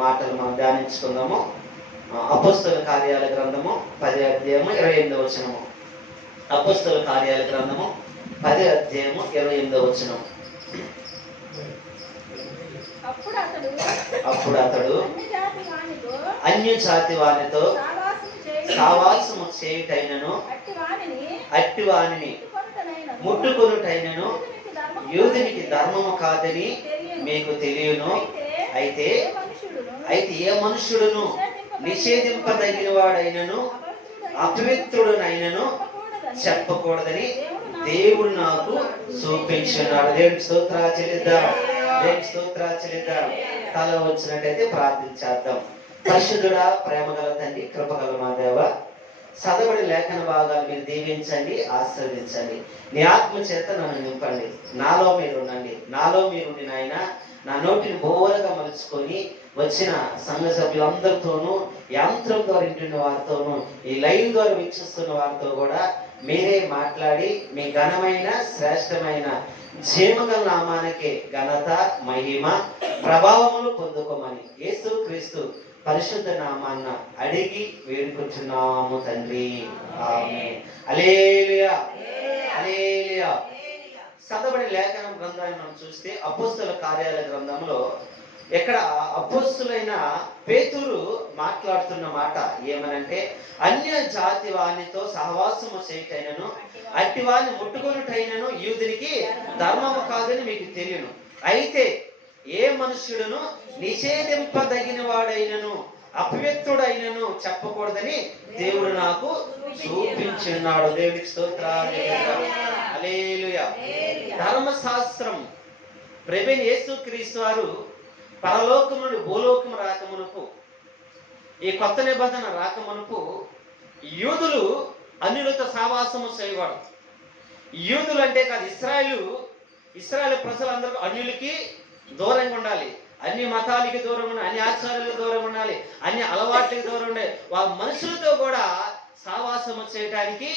మాటలు మనం ధ్యానించుకుందాము. అపోస్తలుల కార్యాల గ్రంథము 10వ అధ్యాయము 28వ వచనము. అపోస్తలుల కార్యాల గ్రంథము 10వ అధ్యాయము 28వ వచనం. అప్పుడు అతడు అన్య జాతి వానితో సావాసము చేయుటైనను అట్టి వానిని ముట్టుకొనుటైనను యూదునికి ధర్మము కాదని మీకు తెలియను. అయితే ఏ మనుషుడును నిషేధింపదగిన వాడైనను అపవిత్రుడునైనను చెప్పకూడదని దేవుడు నాకు చూపించున్నాడు. దేవుడికి స్తోత్రాలు చెల్లిద్దాం. దేవుడికి స్తోత్రాలు చెల్లిద్దాం. తల వచ్చినట్టయితే ప్రార్థించేద్దాం. పరిశుద్ధుడా, ప్రేమగల తండ్రి, కృపగల మా దేవ, చదవడి లేఖన భాగాలు మీరు దీవించండి, ఆశీర్వదించండి. నీ ఆత్మ చేత నన్ను నింపండి. నాలో మీరు ఉండండి. నాలో మీరుండి నాయన నా నోటిని బోరగా మలుచుకొని వచ్చిన సంఘ సభ్యులందరితోనూ, యంత్రం ద్వారా వింటున్న వారితోనూ, ఈ లైవ్ ద్వారా వీక్షిస్తున్న వారితో కూడా మీరే మాట్లాడి మీ ఘనమైన శ్రేష్టమైన జీవగల నామానికి ఘనత, మహిమ, ప్రభావములు పొందుకోమని యేసు క్రీస్తు పరిశుద్ధ నామాన్న అడిగి వేడుకుంటున్నాము తండ్రి. ఆమేన్. హల్లెలూయా, హల్లెలూయా. చదవబడిన లేఖన గ్రంథాన్ని మనం చూస్తే అపోస్తలుల కార్యాల గ్రంథంలో ఎక్కడ అపోస్తలులైన పేతురు మాట్లాడుతున్న మాట ఏమనంటే, అన్య జాతి వానితో సహవాసము చేయటైనను అట్టి వారిని ముట్టుకొనుటైనను యూదునికి ధర్మము కాదని మీకు తెలియను. అయితే ఏ మనుష్యుడును నిషేధింపదగిన వాడైనను అపవిత్రుడైనను చెప్పకూడదని దేవుడు నాకు చూపించున్నాడు. దేవుడికి స్తోత్రాలు. హల్లెలూయా. ధర్మశాస్త్రం ప్రభువైన యేసుక్రీస్తు వారు పరలోకము నుండి భూలోకము రాకమునుపు, ఈ కొత్త నిబంధన రాకమునుపు యూదులు అన్యులతో సహవాసము చేయవాడు. యూదులు అంటే కాదు, ఇశ్రాయేలు ప్రజలందరూ అన్యులకి దూరంగా ఉండాలి, అన్ని మతాలకి దూరంగా ఉండాలి, అన్ని ఆచారాలకు దూరంగా ఉండాలి, అన్ని అలవాట్లకి దూరం ఉండాలి. వాళ్ళ మనుషులతో కూడా సహవాసము చేయడానికి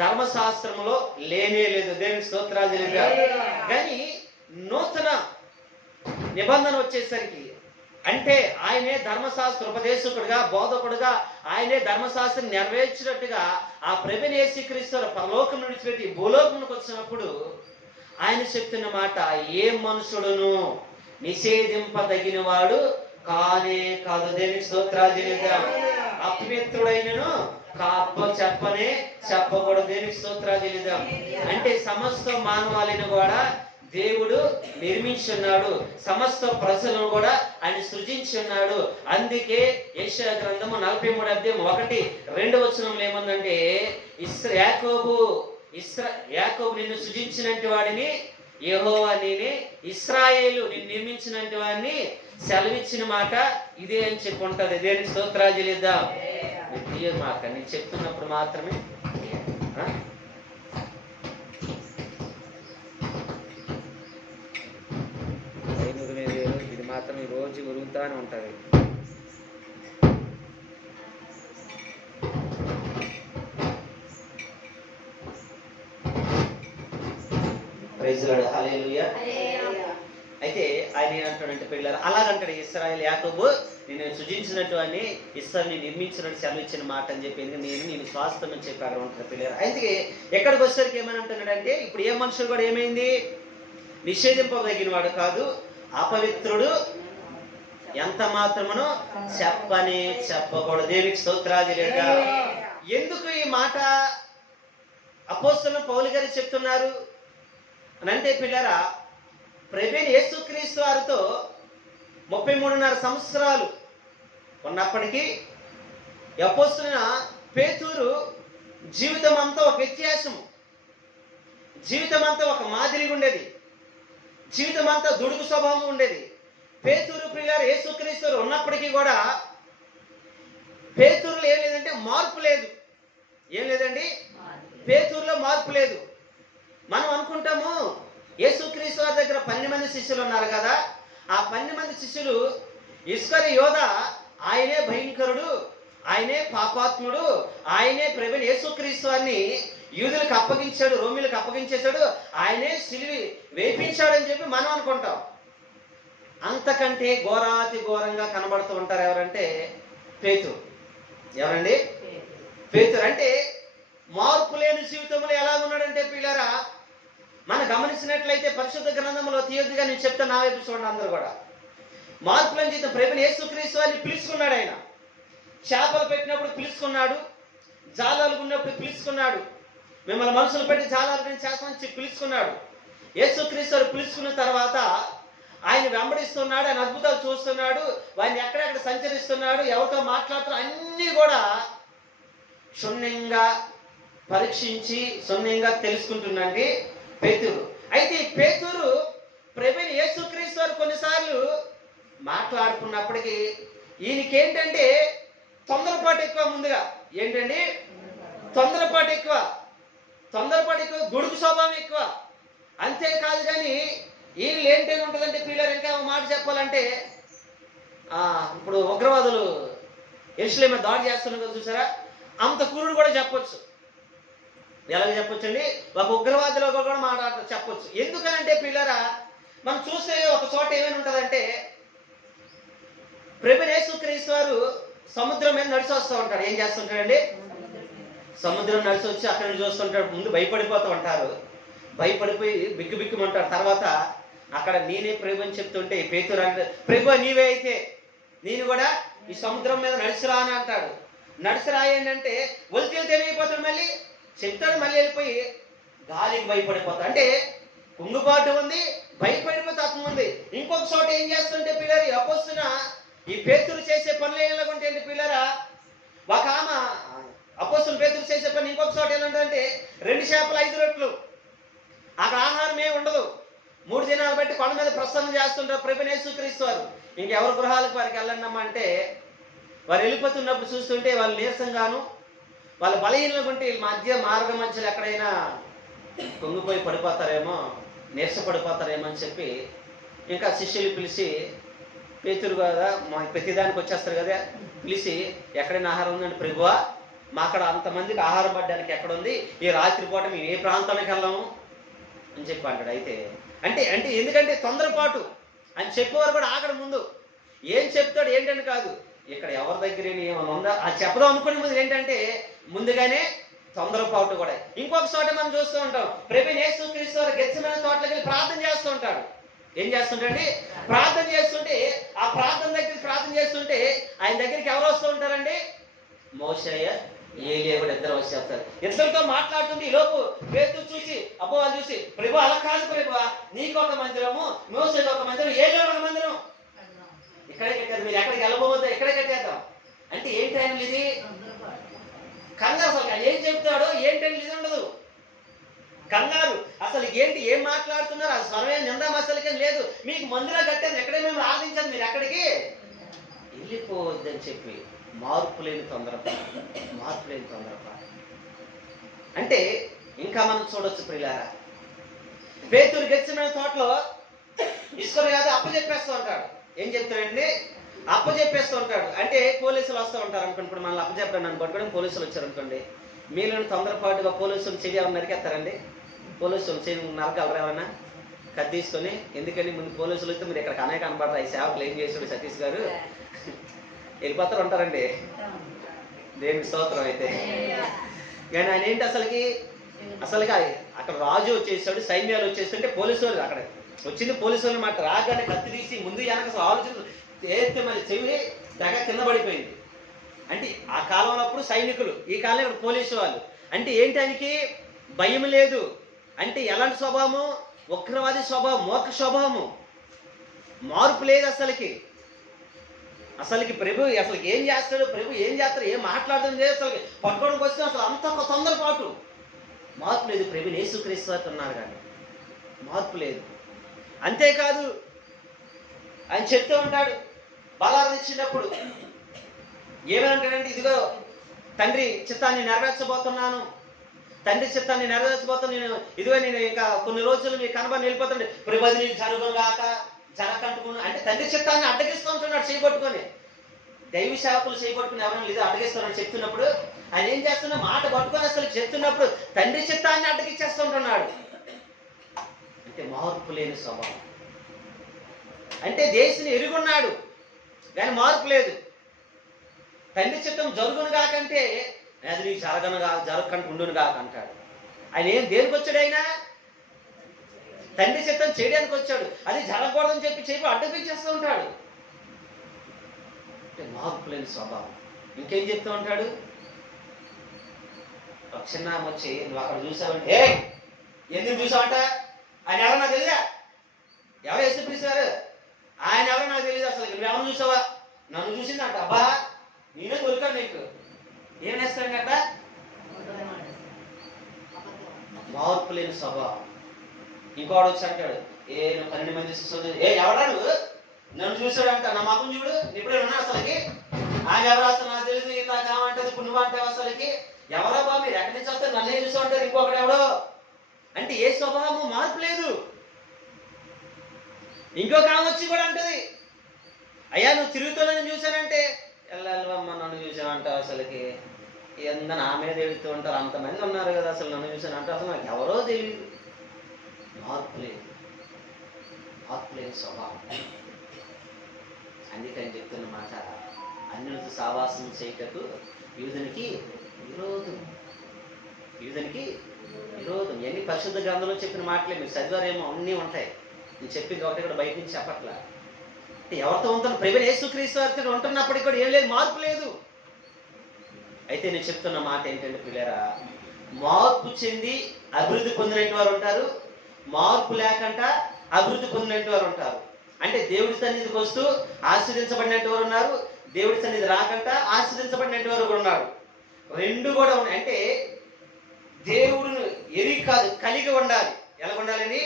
ధర్మశాస్త్రంలో లేనే లేదు. దేవుని స్తోత్రాలు తెలియజేయాలి. కానీ నూతన నిబంధన వచ్చేసరికి అంటే ఆయనే ధర్మశాస్త్ర ఉపదేశకుడుగా, బోధకుడుగా, ఆయనే ధర్మశాస్త్రం నెరవేర్చినట్టుగా ఆ ప్రభువైన యేసుక్రీస్తు పరలోకం విడిచిపెట్టి భూలోకమునికి వచ్చినప్పుడు ఆయన చెప్తున్న మాట, ఏ మనుషుడును నిషేధింపదగిన వాడు కానే కాదు. దేవునికి స్తోత్రాలు తెలియజేద్దాం. అపవిత్రుడైనను చెప్పకూడదు. దేవునికి స్తోత్రాలు తెలియజేద్దాం. అంటే సమస్త మానవాళిని కూడా దేవుడు నిర్మించున్నాడు, సమస్త ప్రజలను కూడా ఆయన సృజించున్నాడు. అందుకే యెషయా గ్రంథము 43వ అధ్యాయం 1-2 వచనంలో ఏమందంటే, యాకోబు నిన్ను సృజించినట్టు వాడిని యెహోవా నేనే, ఇశ్రాయేలు నిన్ను నిర్మించినట్టు వాడిని సెలవిచ్చిన మాట ఇదే అని చెప్పి ఉంటది. దేనికి స్తోత్రాలు చెల్లిద్దాం. మాట నేను చెప్తున్నప్పుడు మాత్రమే ఇది మాత్రం ఈ రోజు ఉరుగుతానే ఉంటది. Praise Lord. హల్లెలూయా. అయితే ఆయన ఏమంటాడంటే, పిల్లలు అలాగంటాడు, ఇశ్రాయేలు యాకోబు నేను సృజించినట్టు అని ఇస్రాయేలుని నిర్మించినట్టు సెలవిచ్చిన మాట అని చెప్పింది, నేను స్వాస్థ్యం అని చెప్పారు ఉంటారు పిల్లలు. అయితే ఎక్కడికి వచ్చేసరికి ఏమని అంటున్నాడంటే, ఇప్పుడు ఏ మనుషులు కూడా ఏమైంది, నిషేధింపదగిన వాడు కాదు, అపవిత్రుడు, ఎంత మాత్రమును చెప్పకూడదు. దేవునికి స్తోత్రాలు లేదా. ఎందుకు ఈ మాట అపోస్తలులు పౌలు గారు చెప్తున్నారు అని అంటే, పిల్లరా, ప్రభువైన యేసుక్రీస్తు వారితో 33.5 సంవత్సరాలు ఉన్నప్పటికీ అపోస్తలుడైన పేతురు జీవితం అంతా ఒక వ్యత్యాసము, జీవితం అంతా ఒక మాదిరిగా ఉండేది, జీవితం అంతా దుడుకు స్వభావం ఉండేది. పేతురు ప్రియులారా యేసుక్రీస్తు వారు ఉన్నప్పటికీ కూడా పేతురులో ఏం లేదంటే మార్పు లేదు. ఏం లేదండి, పేతురులో మార్పు లేదు. మనం అనుకుంటాము యేసుక్రీస్తు వారి దగ్గర 12 మంది శిష్యులు ఉన్నారు కదా, ఆ 12 మంది శిష్యులు ఇస్కరియోత ఆయనే భయంకరుడు, ఆయనే పాపాత్ముడు, ఆయనే ప్రభువైన యేసుక్రీస్తు వారిని యూదులకు అప్పగించాడు, రోమిలకు అప్పగించేశాడు, ఆయనే సిలువ వేయించాడని చెప్పి మనం అనుకుంటాం. అంతకంటే ఘోరాతి ఘోరంగా కనబడుతుంది కనబడుతూ ఉంటారు. ఎవరంటే పేతురు. ఎవరండి? పేతురు. అంటే మార్పు లేని జీవితంలో ఎలా ఉన్నాడంటే పిల్లరా, మనం గమనించినట్లయితే పరిశుద్ధ గ్రంథంలో తీయొద్దుగా నేను చెప్తాను, నా వైపు చూడండి అందరూ కూడా. మార్పు లేని జీవితం, ప్రభుని యేసుక్రీస్తు అని పిలుచుకున్నాడు. ఆయన చేపలు పెట్టినప్పుడు పిలుచుకున్నాడు, జాలాలు ఉన్నప్పుడు పిలుచుకున్నాడు, మిమ్మల్ని మనుషులు పెట్టి జాలాలు నేను చేస్తామని పిలుచుకున్నాడు. యేసుక్రీస్తు పిలుచుకున్న తర్వాత ఆయన వెంబడిస్తున్నాడు, ఆయన అద్భుతాలు చూస్తున్నాడు, ఆయన ఎక్కడెక్కడ సంచరిస్తున్నాడు, ఎవరితో మాట్లాడుతూ అన్నీ కూడా క్షుణ్ణంగా పరీక్షించి క్షుణ్ణంగా తెలుసుకుంటున్నాండి పేతురు. అయితే ఈ పేతురు ప్రభువైన యేసుక్రీస్తు వారు కొన్నిసార్లు మాట్లాడుకున్నప్పటికీ ఈయనకేంటంటే తొందరపాటు ఎక్కువ. ముందుగా ఏంటండి? తొందరపాటు ఎక్కువ, గుడుగు స్వభావం ఎక్కువ. అంతేకాదు కానీ వీళ్ళు ఏంటని ఉంటుందంటే పిల్లలు, ఇంకా మాట చెప్పాలంటే ఇప్పుడు ఉగ్రవాదులు యెరూషలేము మీద దాడి చేస్తున్నారు కదా, చూసారా? అంత క్రూరుడు కూడా చెప్పొచ్చు. ఎలాగ చెప్పొచ్చు అండి? ఒక ఉగ్రవాదిలో కూడా మాట చెప్పొచ్చు. ఎందుకనంటే పిల్లరా, మనం చూస్తే ఒక చోట ఏమైనా ఉంటుందంటే ప్రభువైన యేసుక్రీస్తు వారు సముద్రం మీద నడిచి వస్తూ ఉంటాడు. ఏం చేస్తుంటాడండి? సముద్రం నడిచి వచ్చి అక్కడ నుంచి చూస్తుంటాడు. ముందు భయపడిపోతూ ఉంటారు, భయపడిపోయి బిక్కుమంటారు. తర్వాత అక్కడ నేనే ప్రభు అని చెప్తుంటే పేతురు అంటే, ప్రభు నీవే అయితే నేను కూడా ఈ సముద్రం మీద నడిచిరా అని అంటాడు. నడిచిరాయండి అంటే వెళ్తే ఏమైపోతాడు, మళ్ళీ చెప్తాడు, మళ్ళీ వెళ్ళిపోయి గాలికి భయపడిపోతాడు. అంటే కుంగుబాటు ఉంది, భయపడిపోతాత్మ ఉంది. ఇంకొక చోట ఏం చేస్తుంటే పిల్లలు, అపోస్తున్న ఈ పేతురు చేసే పనులు ఎలాగుంటే పిల్లరా, ఒక ఆమె అపోస్తున్న పేతురు చేసే పని ఇంకొక చోట ఏంటంటే 2 చేపలు 5 రొట్టెలు, అక్కడ ఆహారమే ఉండదు. 3 దినాలు బట్టి కొండ మీద ప్రసన్నం చేస్తుంటారు ప్రభువైన యేసుక్రీస్తు వారు. ఇంకెవరి గృహాలకు వారికి వెళ్ళండమ్మా అంటే వారు వెళ్ళిపోతున్నప్పుడు చూస్తుంటే వాళ్ళు నీరసంగాను, వాళ్ళ బలహీనలు ఉంటే మార్గం మధ్యలో ఎక్కడైనా కుంగిపోయి పడిపోతారేమో, నీరస పడిపోతారేమో అని చెప్పి ఇంకా శిష్యులు పిలిచి, పేతురు కదా ప్రతిదానికి వచ్చేస్తారు కదా, పిలిచి ఎక్కడైనా ఆహారం ఉందండి ప్రభువా, మా అక్కడ అంతమందికి ఆహారం పడ్డానికి ఎక్కడుంది, ఈ రాత్రి పూట మేము ఏ ప్రాంతానికి వెళ్ళాము అని చెప్పి అంటాడు. అయితే అంటే ఎందుకంటే తొందరపాటు అని చెప్పేవారు కూడా ఆగడం. ముందు ఏం చెప్తాడు ఏంటని కాదు, ఇక్కడ ఎవరి దగ్గర ఏమైనా ఉందా అది చెప్పదాం అనుకునే ముందు ఏంటంటే ముందుగానే తొందరపాటు కూడా. ఇంకొక చోట మనం చూస్తూ ఉంటాం, ప్రభువైన యేసుక్రీస్తు వారు గెత్సేమనే తోటలోకి వెళ్ళి ప్రార్థన చేస్తూ ఉంటాడు. ఏం చేస్తుంటాడండి? ప్రార్థన చేస్తుంటే ఆ ప్రార్థన చేస్తుంటే ఆయన దగ్గరికి ఎవరు వస్తూ ఉంటారండి? మోషేయ, ఏలియా కూడా ఇద్దరు వచ్చేస్తారు. ఇద్దరితో మాట్లాడుతుంటే ఈ లోపు పేతురు చూసి వాళ్ళు చూసి, ప్రభు అలా కాదు ప్రభు, నీకు ఒక మందిరము, మోషేకి ఒక మందిరం, ఏలియా ఒక మందిరం ఇక్కడే కట్టారు, మీరు ఎక్కడికి వెళ్ళబోద్దా, ఇక్కడే కట్టేద్దాం అంటే ఏంటి ఆయన ఇది కంగారు. అసలు ఏం చెప్తాడో ఏంటని ఇది ఉండదు, కంగారు. అసలు ఏంటి, ఏం మాట్లాడుతున్నారు, ఆ స్వరమే నిందాం అసలుకేం లేదు. మీకు మందిరం కట్టారు, ఎక్కడే మేము ఆరాధించాలి, మీరు ఎక్కడికి వెళ్ళిపోవద్దని చెప్పి మార్పు లేని తొందరపాటు. అంటే ఇంకా మనం చూడొచ్చు ప్రియులారా, పేతురు గెత్సేమనే తోటలో ఈశ్వరు కాదు అప్పచెప్పేస్తూ ఉంటాడు. ఏం చెప్తాడండి? అప్పచెప్పేస్తూ ఉంటాడు. అంటే పోలీసులు వస్తూ ఉంటారు అనుకోండి, ఇప్పుడు మనల్ని అప్పచెప్పాను అనుకోండి, పోలీసులు వచ్చారు అనుకోండి, మీలో తొందరపాటుగా పోలీసులు చెయ్యి ఎవరు నరికేస్తారండి? పోలీసులు చెయ్యి నరకగలరు ఎవరైనా కత్తి తీసుకొని? ఎందుకని ముందు పోలీసులు వస్తే మీరు ఇక్కడ కనే కనబడతారు, ఈ సేవకులు ఏం చేసాడు సతీష్ గారు వెళ్ళిపోతారు ఉంటారండి. దేవుని స్తోత్రం. అయితే కానీ ఆయన ఏంటి అసలుకి అక్కడ రాజు వచ్చేసాడు, సైన్యాలు వచ్చేస్తుంటే పోలీసు వాళ్ళు అక్కడ వచ్చింది, పోలీసు వాళ్ళు మాట రాగానే కత్తి తీసి ముందు వెనక అసలు ఆలోచన చేస్తే మళ్ళీ చెవి తెగ కింద పడిపోయింది. అంటే ఆ కాలంలో అప్పుడు సైనికులు, ఈ కాలంలో ఇప్పుడు పోలీసు వాళ్ళు. అంటే ఏంటి, ఆయనకి భయం లేదు. అంటే ఎలాంటి స్వభావము? ఉగ్రవాది స్వభావం, మూర్ఖ స్వభావము, మార్పు లేదు అసలుకి ప్రభు అసలు ఏం చేస్తాడు, ప్రభు ఏం చేస్తారు, ఏం మాట్లాడడం లేదు, అసలు పట్టుకోవడానికి వస్తే అసలు అంత తొందరపాటు. మార్పు లేదు. ప్రభువైన యేసుక్రీస్తు వారు ఉన్నారు కానీ మార్పు లేదు. అంతేకాదు ఆయన చెప్తూ ఉంటాడు, బలాలు ఇచ్చినప్పుడు ఏమంటాడంటే, ఇదిగో తండ్రి చిత్తాన్ని నెరవేర్చబోతున్నాను, నేను ఇదిగో నేను ఇంకా కొన్ని రోజులు మీ కనబడి వెళ్ళిపోతాడు. ప్రభు నీకు జరుగుగాక జరగకంటుకుని అంటే తండ్రి చిత్తాన్ని అడ్డగిస్తూ ఉంటున్నాడు చేయబట్టుకొని. దైవ సేవకులు చేయబట్టుకుని ఎవరైనా లేదా అడ్డగిస్తారని చెప్తున్నప్పుడు ఆయన ఏం చేస్తున్నా, మాట పట్టుకొని అసలు చెప్తున్నప్పుడు తండ్రి చిత్తాన్ని అడ్డగిచ్చేస్తుంటున్నాడు. అంటే మార్పు లేని స్వభావం. అంటే దేశని ఎరుగున్నాడు, కానీ మార్పు లేదు. తండ్రి చిత్తం జరుగును కాకంటే అది నీకు జరగకంటే ఉండును కాక అంటాడు. ఆయన ఏం దేనికి వచ్చాడు? ఆయన తండ్రి చిత్తం చేయడానికి వచ్చాడు. అది జరగకూడదని చెప్పి అడ్డపించేస్తూ ఉంటాడు. అంటే మార్పు లేని స్వభావం. ఇంకేం చెప్తూ ఉంటాడు? ఒక చిన్న వచ్చి నువ్వు అక్కడ చూసావంటే ఎందుకు చూసావంట? ఆయన ఎవరో నాకు తెలీదా? ఎవరు యేసుక్రీస్తు? ఆయన ఎవరో నాకు తెలియదు అసలు. నువ్వెవరు చూసావా? నన్ను చూసిందంట. అబ్బా నేనే దొరికాను నీకు. ఏం వేస్తాడంట? మార్పు లేని స్వభావం. ఇంకోడు వచ్చి అంటాడు, నువ్వు 12 మంది శిష్యులు ఎవడా నువ్వు? నన్ను చూసాడంట. నా మగం చూడు, ఇప్పుడే ఉన్నా అసలుకి. ఆయన ఎవరు అసలు నాకు తెలియదు. ఇలా కామంటది ఇప్పుడు నువ్వు అంటావు అసలుకి. ఎవరో బా మీరు ఎక్కడి నుంచి వస్తారు? నన్నే చూసా ఉంటారు. ఇంకొకటి ఎవడో అంటే ఏ స్వభావము మార్పు లేదు. ఇంకొక ఆమె వచ్చి కూడా అంటది, అయ్యా నువ్వు తిరుగుతున్నా చూశానంటే వెళ్ళమ్మ నన్ను చూసానంట. అసలుకి ఎంత నా మీద ఎడుతూ ఉంటారు, అంతమంది ఉన్నారు కదా, అసలు నన్ను చూసానంటే అసలు నాకు ఎవరో తెలియదు. మార్పు లేదు, మార్పు లేని స్వభావం. అందుకని చెప్తున్న మాట, అన్యులతో సావాసం చేయటకు యూదునికి విరోధం. యూదునికి విరోధం. ఇవన్నీ పరిశుద్ధ గ్రంథంలో చెప్పిన మాటలే. మీరు చదివారేమో, అన్నీ ఉంటాయి. నేను చెప్పింది ఒకటి కూడా బయట నుంచి చెప్పట్లా. ఎవరితో ఉంటాను? ప్రభువైన యేసుక్రీస్తు వారితో ఉంటున్నప్పటికీ కూడా ఏం లేదు, మార్పు లేదు. అయితే నేను చెప్తున్న మాట ఏంటంటే పిల్లరా, మార్పు చెంది అభివృద్ధి పొందినట్టు వారు ఉంటారు, మార్పు లేకుండా అభివృద్ధి పొందినట్టు వారు ఉంటారు. అంటే దేవుడి సన్నిధికి వస్తూ ఆశీర్వదించబడినట్టు వారు ఉన్నారు, దేవుడి సన్నిధి రాకుండా ఆశీర్వదించబడినట్టు వారు కూడా ఉన్నారు. రెండు కూడా ఉన్నాయి. అంటే దేవుడిని ఎరిగి కాదు, కలిగి ఉండాలి. ఎలా ఉండాలని?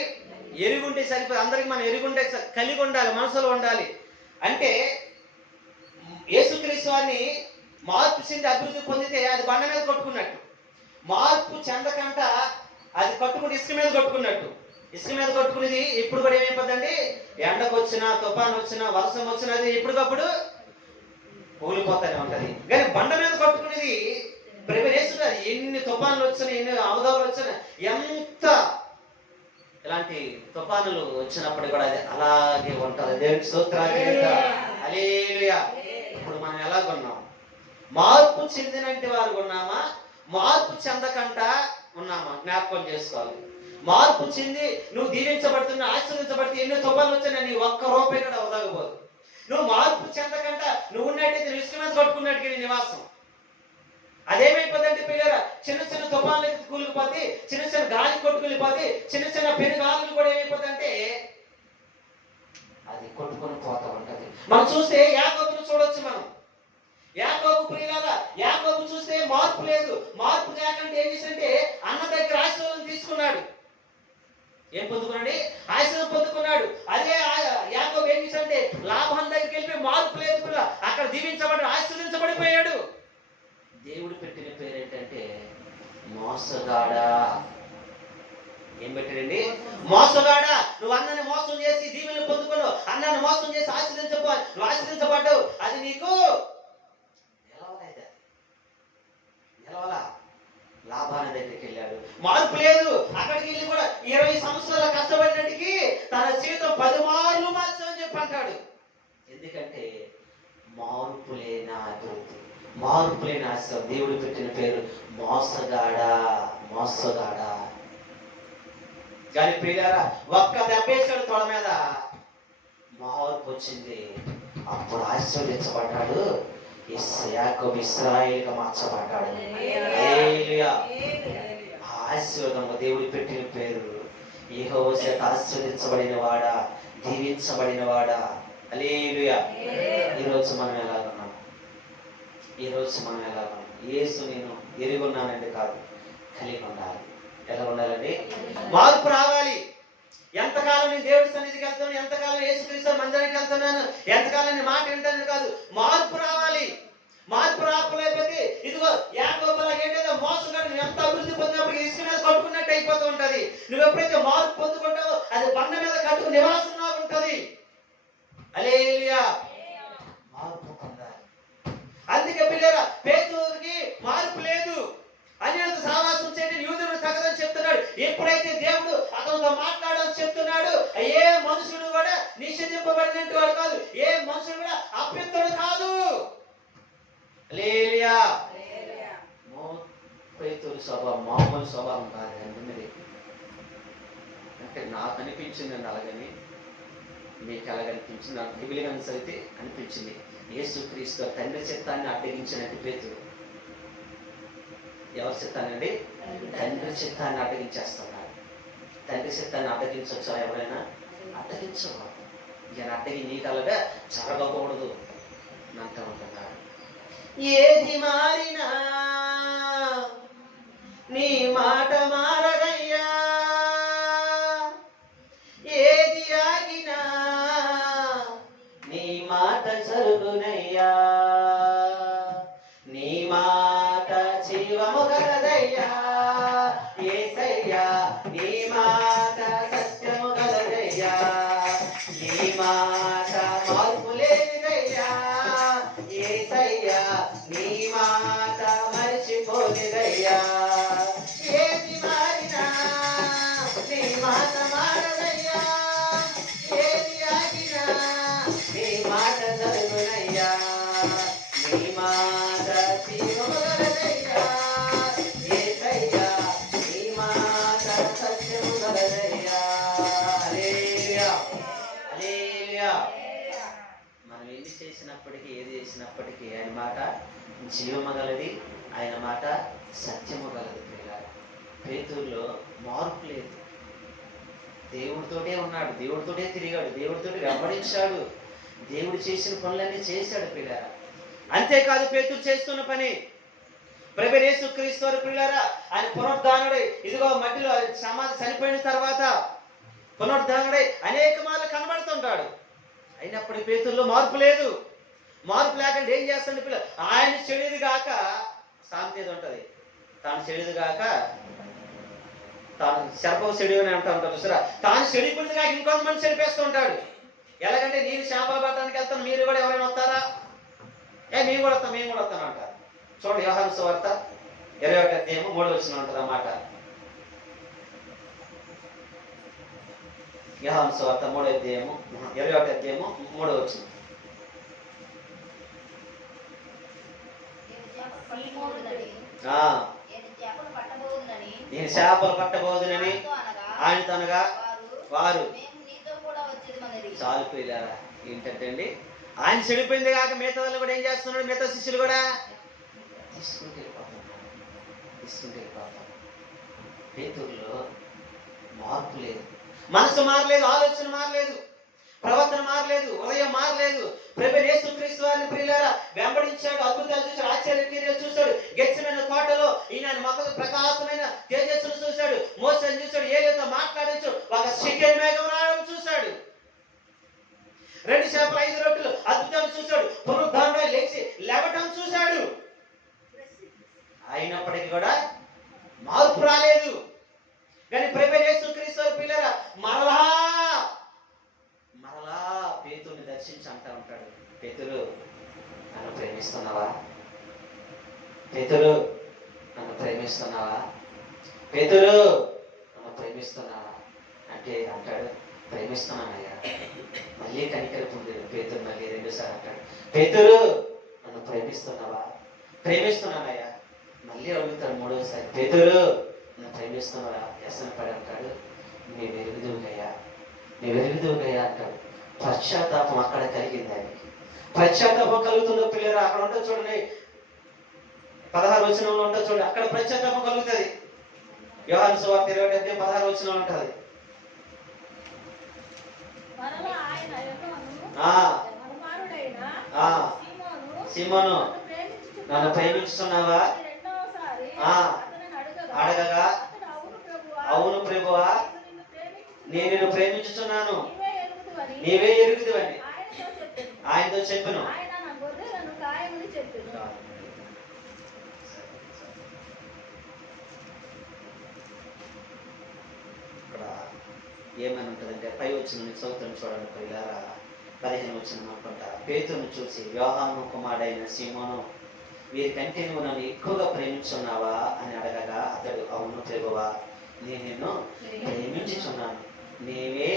ఎరుగుంటే సరిపోదు. అందరికి మనం ఎరుగుంటే కలిగి ఉండాలి, మనసులో ఉండాలి. అంటే యేసుక్రీస్తు వారిని మార్పు చెంది అభివృద్ధి పొందితే అది బండ మీద కొట్టుకున్నట్టు, మార్పు చెందకంట అది కట్టుకుని ఇసుక మీద కొట్టుకున్నట్టు. ఇసుక మీద కొట్టుకునేది ఇప్పుడు కూడా ఏమైపోద్దండి? ఎండకు వచ్చినా, తుఫాను వచ్చినా, వర్షం వచ్చినా అది ఎప్పటికప్పుడు కూలిపోతానే ఉంటది. కానీ బండ మీద కొట్టుకునేది ప్రభువైన అది ఎన్ని తుఫానులు వచ్చినా, ఎన్ని అవధాలు వచ్చినా, ఎంత ఇలాంటి తుఫానులు వచ్చినప్పుడు కూడా అది అలాగే ఉంటుంది. దేవునికి స్తోత్రాలు. హల్లెలూయా. ఇప్పుడు మనం ఎలాగున్నాం? మార్పు చెందినట్టు వారు ఉన్నామా, మార్పు చెందకంట ఉన్నామా? జ్ఞాపకం చేసుకోవాలి. మార్పు చెంది నువ్వు దీవించబడుతున్నా, ఆశీర్వించబడితే ఎన్ని తుఫానులు వచ్చినా నీ ఒక్క రూపాయి కూడా అవదాగపోదు. నువ్వు మార్పు చెందకంట నువ్వు ఉన్నట్టయితే నువ్వు ఇసుక మీద కొట్టుకున్నట్టుగా నీ నివాసం. అదేమైపోతుందంటే పిల్లరా, చిన్న చిన్న తుఫాన్లకి కూలిపోతే, చిన్న చిన్న గాలి కొట్టుకులిపోతే, చిన్న చిన్న పెనుగాలులు కూడా ఏమైపోతుందంటే అది కొట్టుకొని పోతా ఉంటది. మనం చూస్తే యాకోబును చూడొచ్చు. మనం యాకోబు ప్రియులారా, యాకోబు చూస్తే మార్పు లేదు. మార్పు లేకంటే ఏం చేసిందంటే అన్న దగ్గర ఆశీర్వాదం తీసుకున్నాడు. ఏం పొందుకున్నాడు? ఆశీర్వాదం పొందుకున్నాడు. అదే యాకోబు ఏం చేశాడంటే లాభం దగ్గరికి వెళ్ళిపోయి మార్పు లేదు కూడా, అక్కడ దీవించబడి ఆశీర్వదించబడిపోయాడు. దేవుడు పెట్టిన పేరు ఏంటంటే మోసగాడా. ఏం పెట్టాడండి? మోసగాడా. నువ్వు అన్నని మోసం చేసి దీవెనలు పొందుకున్నావు, అన్నని మోసం చేసి నువ్వు ఆశీర్వదించబడ్డావు. అది నీకు నిలవలా. లాభాన్ని దగ్గరికి వెళ్ళాడు, మార్పు లేదు. అక్కడికి వెళ్ళి కూడా 20 సంవత్సరాలు కష్టపడినట్టుకి తన జీవితం 10 మార్లు మార్చమని చెప్పి అంటాడు. ఎందుకంటే మార్పు లేని అభివృద్ధి, మార్పు లేని ఆశ. దేవుడు పెట్టిన పేరు మోసగాడా. మోసగాడా. కానీ ప్రియులారా, ఒక్క దెబ్బేశాడు తోడ మీద, మార్పు వచ్చింది. అప్పుడు ఆశీర్వదించబడ్డాడు. యాకోబు ఇశ్రాయేలుగా మార్చబడ్డాడు. హల్లెలూయా. ఆశీర్వాదం దేవుడు పెట్టిన పేరు. యెహోవా చేత ఆశీర్వదించబడిన వాడా, దీవించబడిన వాడా. హల్లెలూయా. ఈరోజు మనం ఎలాగున్నాం? ఈరోజు మనం ఎలాగున్నాం? యేసు నేను ఎరుగున్నానండి కాదు, కలిగి ఉండాలి. ఎలా ఉండాలండి? మార్పు రావాలి. ఎంతకాలం నేను దేవుడి సన్నిధికి వెళ్తున్నాను, ఎంతకాలం యేసుక్రీస్తు మందిరానికి వెళ్తున్నాను, ఎంతకాలం నేను మాట వింటాను కాదు, మార్పు రావాలి. మార్పు రాకపోతే ఇదిగో యాకోబులాగా ఏంటంటే మోసగాడు. నువ్వు ఎంత అభివృద్ధి పొందినప్పుడు ఇసుక మీద కట్టుకున్నట్టు అయిపోతూ ఉంటది. నువ్వు ఎప్పుడైతే మార్పు పొందుకుంటావో అది బండ మీద కట్టుకు నివాసంగా ఉంటది. హల్లెలూయా. మార్పు పొందాలి. అందుకే పిల్లరా, పేతురుకి మార్పు లేదు. అన్యులతో సహవాసం చేయడం యూదులకు తగదని చెప్తున్నాడు. ఎప్పుడైతే దేవుడు అతనితో మాట్లాడని చెప్తున్నాడు, ఏ మనుషుడు కూడా నిషేధింపబడినట్టు వాడు కాదు, ఏ మనుషుడు కూడా అభ్యంతరం స్వభావం మామూలు స్వభావం కాదు అంటున్నది. అంటే నాకు అనిపించిందండి అలాగని, మీకు ఎలాగనిపించింది? నాకు బైబిల్ అనుసరితే అనిపించింది. యేసుక్రీస్తు తండ్రి చిత్తాన్ని అడ్డగించినట్టు పేతురు. ఎవరి చిత్తానండి? తండ్రి చిత్తాన్ని అడ్డగించేస్తున్నాడు. తండ్రి చిత్తాన్ని అడ్డగించవచ్చా? ఎవరైనా అడ్డగించకూడదు. ఈయన అడ్డగి నీకు అలాగా జరగకూడదు అంటూ ఉంటున్నాడు. ఏది మారినా నీ మాట మారగయ్యా, ఏది ఆగినా నీ మాట జరుగునయ్యా, నీ మాట జీవము గలదయ్యా యేసయ్యా, నీ మాట సత్యము గలదయ్యా, నీ మాట మార్పు లేనిదయ్యా యేసయ్యా, నీ మాట మరిచిపోలేదయ్యా. ఏది మారినా నీ మాట మారదయ్యా, ఏది ఆగినా నీ మాట జరుగునయ్యా, నీ మాట జీవము గలదయ్యా యేసయ్యా, నీ మాట సత్యము గలదయ్యా. హల్లెలూయా, హల్లెలూయా. మనం ఎన్ని చేసినప్పటికీ, ఏది చేసినప్పటికీ ఆయన మాట జీవము గలది, ఆయన మాట సత్యము గలది. పేతురులో మార్పు లేదు. దేవుడితోటే ఉన్నాడు, దేవుడితోటే తిరిగాడు, దేవుడితోటి వెంబడించాడు, దేవుడు చేసిన పనులన్నీ చేశాడు పిల్లారా. అంతేకాదు పేతురు చేస్తున్న పని ప్రభువైన యేసుక్రీస్తు వారు పిల్లారా, ఆయన పునరుద్ధానుడై ఇదిగో మట్టిలో సమాధి చనిపోయిన తర్వాత పునరుద్ధానుడై అనేక మార్లు కనబడుతుంటాడు. అయినప్పుడు పేతురులో మార్పు లేదు. మార్పు లేకుండా ఏం చేస్తాడు పిల్ల? ఆయన చెడుది గాక శాంతి ఏది ఉంటుంది, తాను చెడుది గాక తాను శరపం చెడు అని అంటూ ఉంటాడు చూసారా. తాను చెడిపోయింది కాక ఇంకొంతమంది చెడిపేస్తూ ఉంటాడు. ఎలాగంటే నేను చేపలు పట్టడానికి వెళ్తాను, మీరు కూడా ఎవరైనా వస్తారా? మేము కూడా వస్తాం, మేము కూడా వస్తాను అంటారు. చూడండి యోహాను సువార్త 21వ అధ్యాయము 3వ వచనం ఉంటుంది అన్నమాట. యోహాను సువార్త 3వ అధ్యాయము 21వ అధ్యాయము 3వ వచనం. నేను చేపలు పట్టబోదునని ఆయనతో అనగా వారు చాలు పిల్లారా. ఏంటంటే అండి, ఆయన చెడిపోయింది కాక మిగతా వాళ్ళు కూడా ఏం చేస్తున్నాడు? మిగతా శిష్యులు కూడా తీసుకుంటే వెళ్ళిపోతాం. పేతురులో మార్పు లేదు, మనసు మారలేదు, ఆలోచన మారలేదు, ప్రవర్తన మారలేదు, హృదయం మారలేదు. ప్రభువైన యేసుక్రీస్తు వారిని ప్రియులారా వెంబడించాడు, అద్భుతాలు చూశాడు, ఆశ్చర్య క్రియలు చూశాడు. గెత్సేమనే తోటలో ఈయన మొక్క ప్రకాశమైన తేజస్సును చూశాడు, మోసేని చూశాడు, ఏలీయాతో మాట్లాడించు, ఒక శిఖర మేఘం రావడం చూశాడు, 2 చేపలు 5 రొట్టెలు అద్భుతాలు చూశాడు, పునరుద్ధానుడై లేచి లేవటం చూశాడు. అయినప్పటికీ కూడా మార్పు రాలేదు. కానీ ప్రభువైన యేసుక్రీస్తు వారి పిల్లరా మరలా పేతురుని దర్శించి అంటా ఉంటాడు, పేతురు నన్ను ప్రేమిస్తున్నావా? పేతురు నన్ను ప్రేమిస్తున్నావా? పేతురు నన్ను ప్రేమిస్తున్నావా అంటే అంటాడు, ప్రేమిస్తున్నానయ్యా. మళ్ళీ కనికరపుంది పేతురు మళ్ళీ 2 సార్లు అంటాడు, పేతురు నన్ను ప్రేమిస్తున్నావా? ప్రేమిస్తున్నానయ్యా. మళ్ళీ అడుగుతాడు 3వసారి, పేతురు నన్ను ప్రేమిస్తున్నావా? వ్యసన పడి అంటాడు, నీ వెలుగుదువుగయ్యా, నీ వెలుగుదువుగయ్యా అంటాడు. పశ్చాత్తాపం అక్కడ కలిగింది ఆయనకి. పశ్చాత్తాపం కలుగుతున్న పిల్లలు అక్కడ ఉంటుంది చూడండి, 16వ వచనంలో ఉంటుంది చూడండి, అక్కడ పశ్చాత్తాపం కలుగుతుంది. యోహాను సువార్త 20వ అధ్యాయం 16వ వచనంలో ఉంటుంది. సీమోను నన్ను ప్రేమిస్తున్నావా? అడగగా అవును ప్రభువా, నేను నిన్ను ప్రేమించుతున్నాను, నీవే ఎరుగుదువని ఆయనతో చెప్పను. ఇక్కడ ఏమని ఉంటుందంటే పై వచ్చిన చదువుతాను చూడండి పిల్లారా, 15వ వచనం అనుకుంటా. పేతురును చూసి యోహాను కుమారుడైన సీమోను, వీరికంటే నువ్వు నన్ను ఎక్కువగా ప్రేమించున్నావా అని అడగగా అతడు అవును ప్రభువా, నేను నిన్ను ప్రేమించుచున్నాను, నీవే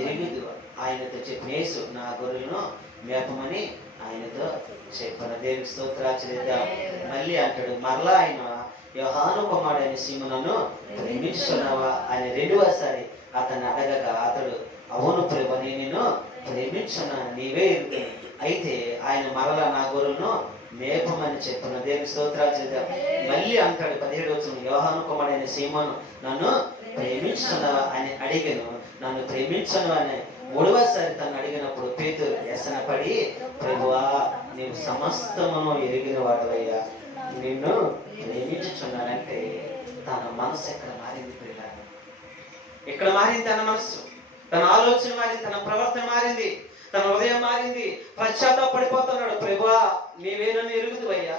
ఎరుగుదు ఆయనతో చెప్పిన యేసు నా గొర్రెలను మేపమని ఆయనతో చెప్పను. దేవునికి స్తోత్రాలు చెల్లిద్దాం. మళ్ళీ అంటాడు, మరలా ఆయన యోహాను కుమారుడైన సీమోనును ప్రేమించున్నావా అని రెండవసారి అతన్ని అడగగా అతడు అవును ప్రభు నేను ప్రేమించున్నాను, నీవే ఎరుగుతాను. అయితే ఆయన మరలా నా గొర్రెలను మేపమని చెప్పిన దేవుని స్తోత్రాలు చేద్దాం. మళ్ళీ అంటాడు 17వ వచనం, యోహాను కుమారుడైన సీమోను నన్ను ప్రేమించున్నావా అని అడిగాను. నన్ను ప్రేమించను అని మూడవసారి తను అడిగినప్పుడు పేతురు వ్యసన పడి, ప్రభువా నీవు సమస్తమును ఎరిగిన వాడవయ్యా, నిన్ను ప్రేమించుచున్నానంటే తన మనసు ఎక్కడ మారింది పిల్లలు? ఎక్కడ మారింది తన మనసు? తన ఆలోచన మారింది, తన ప్రవర్తన మారింది, తన హృదయం మారింది. పశ్చాత్తాపడిపోతున్నాడు. ప్రభువా నీవే నన్ను ఎరుగుదువయ్యా,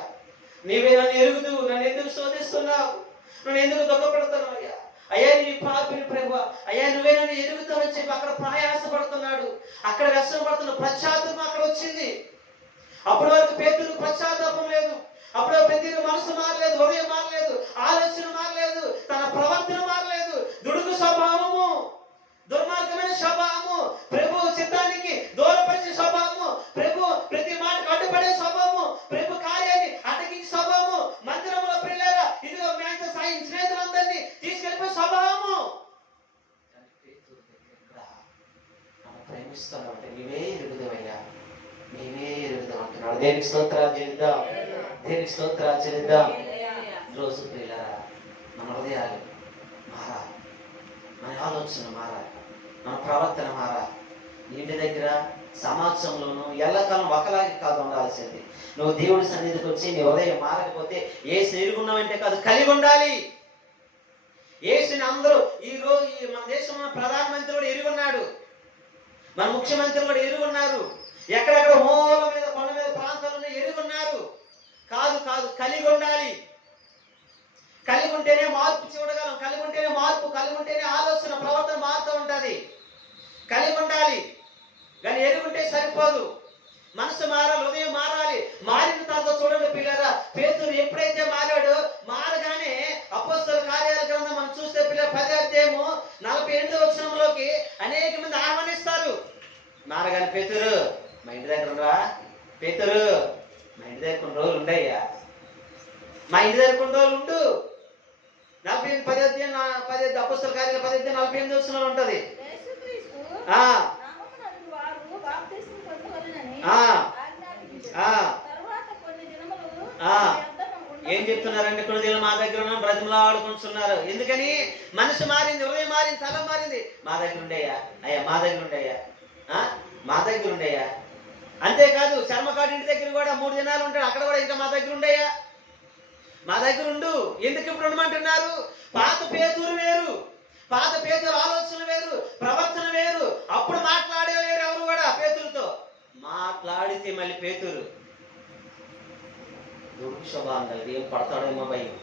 నీవే నన్ను ఎరుగుదు, నన్ను ఎందుకు శోధిస్తున్నావు, నన్ను ఎందుకు దుఃఖపడుతున్నావు అయ్యా, అయ్యా నీ పాపిని ప్రభువా, అయ్యా నువ్వే నన్ను ఎరుగుతావని చెప్పి అక్కడ ప్రయాసపడుతున్నాడు, అక్కడ వ్యసనం పడుతున్నాడు. పశ్చాత్తాపం అక్కడ వచ్చింది. అప్పటి వరకు పేతురు పశ్చాత్తాపం లేదు, అప్పుడు ప్రతి మనసు మారలేదు, హృదయం మారలేదు, ఆలోచన మారలేదు, తన ప్రవర్తన మారలేదు. దుడుకు స్వభావము, దుర్మార్గమైన స్వభావము, ప్రభు చిత్తానికి దూరపరిచే స్వభావము, ప్రభు ప్రతి మాటకు అడ్డుపడే స్వభావము, ప్రభు కార్యాన్ని అటగించే స్వభావము, మందిరంలో పిల్లరా ఇదిగో మేంతో స్నేహితులందరినీ తీసుకెళ్ళిపోయే స్వభావము. ప్రేమిస్తున్నావు అంటే నీవే ఎరుగుదవయ్యా, నీవే ఎరుగుదాం అంటున్నాడు. దేనికి స్తోత్రాలు చెల్లిద్దాం, దేనికి స్తోత్రాలు చెల్లిద్దాం. రోజు పిల్లరా మన హృదయాలు మారాలి, మన ఆలోచన మారాలి, మన ప్రవర్తన మారాలి. ఇంటి దగ్గర సమాజంలోనూ ఎల్లకాలం ఒకలాగే కాదు ఉండాల్సింది. నువ్వు దేవుడి సన్నిధికి వచ్చి నీ హృదయం మారకపోతే ఏసు ఎరుగున్నావంటే కాదు, కలిగి ఉండాలి. ఏసుని అందరూ ఈరోజు మన దేశంలో ప్రధానమంత్రి కూడా ఎరుగున్నాడు, మన ముఖ్యమంత్రులు కూడా ఎరుగున్నారు, ఎక్కడెక్కడ మూల మీద కొండ మీద ప్రాంతాలను ఎరుగున్నారు. కాదు కాదు, కలిగి ఉండాలి. కలిగి ఉంటేనే మార్పు చూడగలం, కలిగి ఉంటేనే మార్పు, కలిగి ఉంటేనే ఆలోచన ప్రవర్తన మారుతూ ఉంటుంది. కలిగి ఉండాలి కానీ ఎరుగుంటే సరిపోదు. మనసు మారాలి, హృదయం మారాలి. మారిన తర్వాత చూడండి పిల్లరా, పేతురు ఎప్పుడైతే మారాడో మారగానే అపోస్తలుల కార్యాల గ్రంథం మనం చూస్తే పిల్లలు 10వ అధ్యాయము 48వ వచనంలోకి అనేక మంది ఆహ్వానిస్తారు. మారగానే పేతురు మా ఇంటి దగ్గర ఉండవా, పేతురు మా ఇంటి దగ్గర కొన్ని రోజులు ఉండయ్యా, మా ఇంటి దగ్గర కొన్ని రోజులు ఉండు. 10వ అపోస్తలుల కార్యాలు 10వ అధ్యాయం 48వ వచనంలో ఉంటది. ఏం చెప్తున్నారండి? కొన్ని దినాలు మా దగ్గర ఉన్న బ్రతిమలా ఆడుకుంటున్నారు. ఎందుకని? మనసు మారింది, హృదయం మారింది, తల మారింది. మా దగ్గర ఉండయ్యా అయ్యా, మా దగ్గర ఉండయ్యా, మా దగ్గర ఉండయ్యా. అంతేకాదు చర్మకాడు ఇంటి దగ్గర కూడా 3 దినాలు ఉంటాడు, అక్కడ కూడా ఇంకా మా దగ్గర ఉండయ్యా, మా దగ్గర ఉండు. ఎందుకు ఇప్పుడు ఉండమంటున్నారు? పాత పేతురు వేరు, పాత పేతురు ఆలోచన వేరు, ప్రవర్తన వేరు. అప్పుడు మాట్లాడలేరు ఎవరు కూడా పేతురుతో. మాట్లాడితే మళ్ళీ పేతురు దుర్శోభాంగా ఏం పడతాడేమో భయం,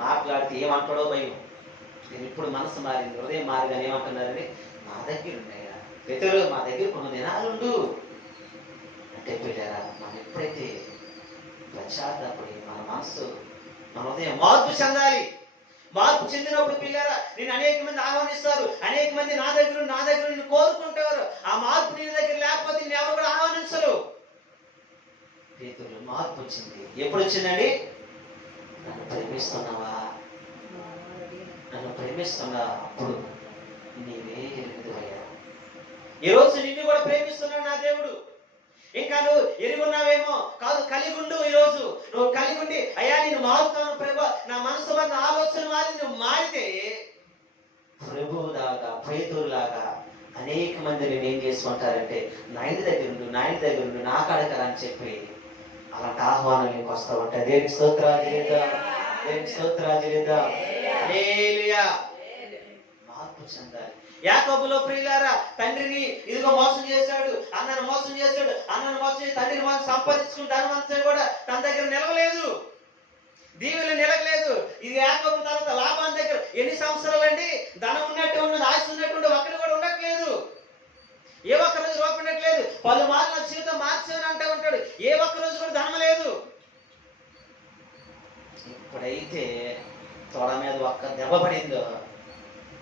మాట్లాడితే ఏమంటాడో భయం. నేను ఇప్పుడు మనసు మారింది, హృదయం మారిగానే ఏమంటున్నారని, మా దగ్గర ఉన్నాయా పేతురు, మా దగ్గర కొన్ని దినాలు ఉండు అంటే పెట్టారా. మనం ఎప్పుడైతే పశ్చాత్తాపడి మన మనసు మన హృదయం మార్పు చెందాలి. మార్పు చెందినప్పుడు పిల్లరా నేను అనేక మంది ఆహ్వానిస్తారు, అనేక మంది నా దగ్గర నిన్ను కోరుకుంటారు. ఆ మార్పు నీ దగ్గర లేకపోతే నేను ఎవరు కూడా ఆహ్వానించరు. పేతురు మార్పు వచ్చింది. ఎప్పుడు వచ్చిందండి? నన్ను ప్రేమిస్తున్నావా, నన్ను ప్రేమిస్తున్నా, అప్పుడు నీవే ఎరుగుదువయ్యా. ఈరోజు నిన్ను కూడా ప్రేమిస్తున్నాడు నా దేవుడు. ఇంకా నువ్వు ఎరుగున్నావేమో కాదు, కలిగి ఉండు. ఈరోజు నువ్వు కలిగి ఉండి అయ్యా నేను మారుతాను ప్రభు, నా మనసు వల్ల ఆలోచన మారి నువ్వు మారితే ప్రభువు లాగా పేతురులాగా అనేక మంది నేను ఏం చేసుకుంటారంటే నా ఇంటి దగ్గర ఉండు, నా ఇంటి దగ్గర ఉండు, నా కాడకరా అని చెప్పి అలాంటి ఆహ్వానం నీకు వస్తూ ఉంటాయి. దేవునికి స్తోత్రాలు చేద్దాం, దేవునికి స్తోత్రాలు చేద్దాం. హల్లెలూయా. మార్పు చెందాలి. యాకోబులో ప్రియులారా తండ్రిని ఇదిగో మోసం చేశాడు, అన్నను మోసం చేశాడు, అన్నను మోసం చేసి తండ్రిని మనం సంపాదించుకుని ధనవంతుడు కూడా తన దగ్గర నిలవలేదు, దీవెలు నిలవలేదు. ఇది యాకోబు తర్వాత లాభాన్ దగ్గర ఎన్ని సంవత్సరాలు అండి ధనం ఉన్నట్టు ఉన్నది, ఆశ ఉన్నట్టు ఒక్కడు కూడా ఉండట్లేదు. ఏ ఒక్క రోజు రూపడట్లేదు. పలుమార్లు నా జీవితం మార్చేవని అంటూ ఉంటాడు, ఏ ఒక్క రోజు కూడా ధనం లేదు. ఇప్పుడైతే తొడ మీద ఒక్క దెబ్బ పడిందో,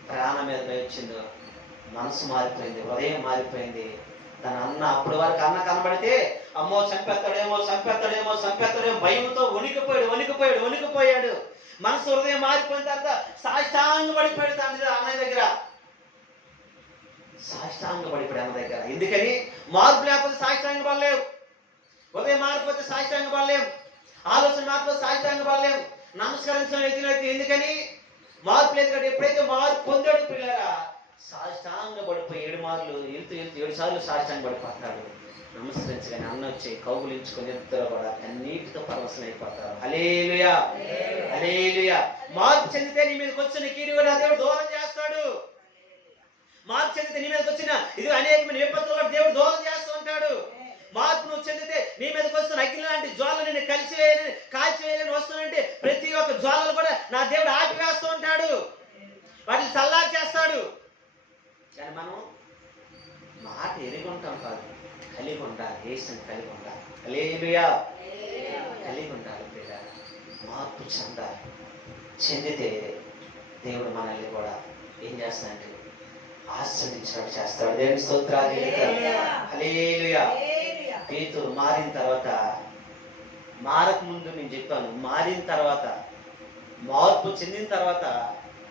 ప్రాణం మీద వచ్చిందో, మనసు మారిపోయింది, హృదయం మారిపోయింది, తన అన్న అప్పుడు వారికి అన్న కనబడితే అమ్మో చంపేస్తాడేమో భయంతో వణికిపోయాడు. మనసు హృదయం మారిపోయిన తర్వాత సాష్టాంగ పడిపోయాడు తండ్రి అన్నయ్య దగ్గర. ఎందుకని? మార్పు లేకపోతే సాష్టాంగ పడలేవు, హృదయం మారిపోతే సాష్టాంగ పడలేము, ఆలోచన మారిపోతే సాష్టాంగ పడలేము, నమస్కరించడం ఎత్తినైతే. ఎందుకని? మార్పు లేదు కాబట్టి. ఎప్పుడైతే మార్పు పొందాడు పిల్లరా, సాష్టాంగ పడిపోయి 7 సార్లు సాష్టాంగ పడిపోతాడు. నమస్కరించగానే అన్న వచ్చి కౌగులించుకొని ఇద్దరు కూడా అన్నిటితో పరవశం అయిపోతారు. హల్లెలూయా, హల్లెలూయా. మార్పు చెందితే నీ మీదకి వచ్చిన కీడు కూడా దేవుడు దూరం చేస్తాడు. మార్పు చెందితే నీ మీదకి వచ్చిన ఇది అనేకమైన విపత్తులు కూడా దేవుడు దూరం చేస్తూ ఉంటాడు. మార్పు నువ్వు చెందితే నీ మీదకి వస్తున్న అగ్ని లాంటి జ్వాలను నేను కాల్చివేయాలని వస్తున్నంటే ప్రతి ఒక్క జ్వాలలు కూడా నా దేవుడు ఆపివేస్తూ ఉంటాడు, వాటిని చల్లారి చేస్తాడు. కానీ మనం మాట ఎరిగి ఉంటాం కాదు, కలిగి ఉండాలి. దేశం కలిగి ఉండాలి. హల్లెలూయా, కలిగి ఉండాలి. మార్పు చెందితే దేవుడు మనల్ని కూడా ఏం చేస్తాడంటే ఆశీర్వదించినట్టు చేస్తాడు. దేవుని స్తోత్రాలు. హల్లెలూయా. పేతురు మారిన తర్వాత, మారక ముందు నేను చెప్పాను, మారిన తర్వాత, మార్పు చెందిన తర్వాత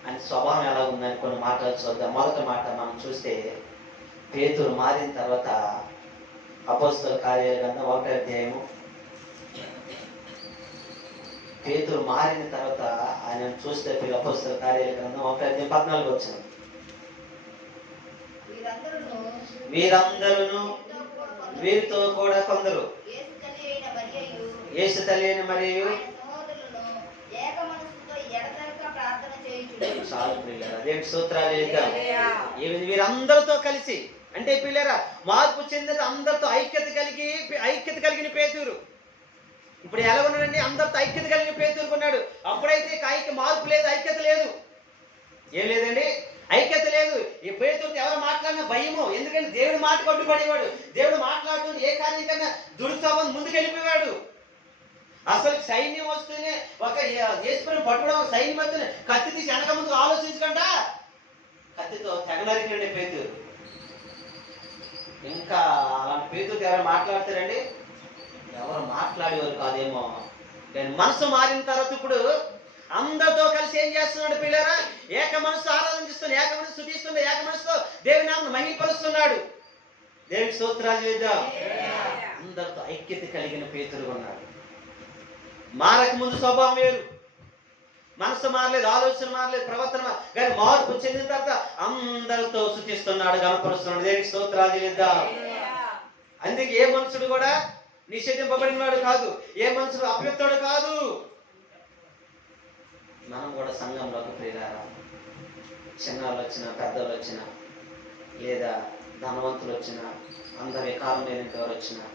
ఆయన స్వభావం ఎలా ఉందని కొన్ని మాటలు చూద్దాం. మొదటి మాట మనం చూస్తే, పేతురు మారిన తర్వాత అపోస్తలుల కార్యాల గ్రంథం 1వ అధ్యాయము. పేతురు మారిన తర్వాత ఆయన చూస్తే అపోస్తలుల కార్యాల గ్రంథం 1వ అధ్యాయం 14వ వచనం. వీరందరూ వీరితో కూడా కొందరు యేసు తల్లి అయిన మరియు సూత్రాలు వీరందరితో కలిసి, అంటే పిల్లరా మార్పు చెందిన అందరితో ఐక్యత కలిగిన పేతురు. ఇప్పుడు ఎలా ఉన్నాడండి? అందరితో ఐక్యత కలిగిన పేతురు ఉన్నాడు. అప్పుడైతే మార్పు లేదు, ఐక్యత లేదు. ఏం లేదండి, ఐక్యత లేదు. ఈ పేతురుతో ఎవరు మాట్లాడినా భయము. ఎందుకంటే దేవుడు మాట కొట్టుపడేవాడు. దేవుడు మాట్లాడుతూ ఏ కార్యం కన్నా దురుస్తామని ముందుకు వెళ్ళిపోయాడు. అసలు సైన్యం వస్తేనే ఒక యేసుని పట్టుకోవడం, సైన్యం వస్తేనే కత్తి తీసి వెనక ముందుకు ఆలోచించకుండా కత్తితో తెగనరికినండి పేతురు. ఇంకా అలాంటి పేతురుతో ఎవరు మాట్లాడతారండి? ఎవరు మాట్లాడేవారు కాదేమో. కానీ మనసు మారిన తర్వాత ఇప్పుడు అందరితో కలిసి ఏం చేస్తున్నాడు పిల్లరా? ఏక మనసు ఆరాధిస్తున్నాడు, ఏక మనసు స్తుతిస్తున్నాడు, ఏక మనసుతో దేవుని నామమును మహిమపరుస్తున్నాడు. దేవుని స్తోత్రాలు చేద్దాం. అందరితో ఐక్యత కలిగిన పేతురు ఉన్నాడు. మారక ముందు స్వభావం వేరు, మనసు మారలేదు, ఆలోచన మారలేదు, ప్రవర్తన కానీ మార్పు చెందిన తర్వాత అందరితో స్తుతిస్తున్నాడు, గణపరుస్తున్నాడు. దేవుని స్తోత్రాలు చేద్దాం. అందుకే ఏ మనుషుడు కూడా నిషేధింపబడిన వాడు కాదు, ఏ మనుషుడు అపవిత్రుడు కాదు. మనం కూడా సంఘంలోకి ప్రియులారా, చిన్నవాళ్ళు వచ్చినా, పెద్దవాళ్ళు వచ్చినా, లేదా ధనవంతులు వచ్చినా, అందం వికారం లేనంత వారు వచ్చినా,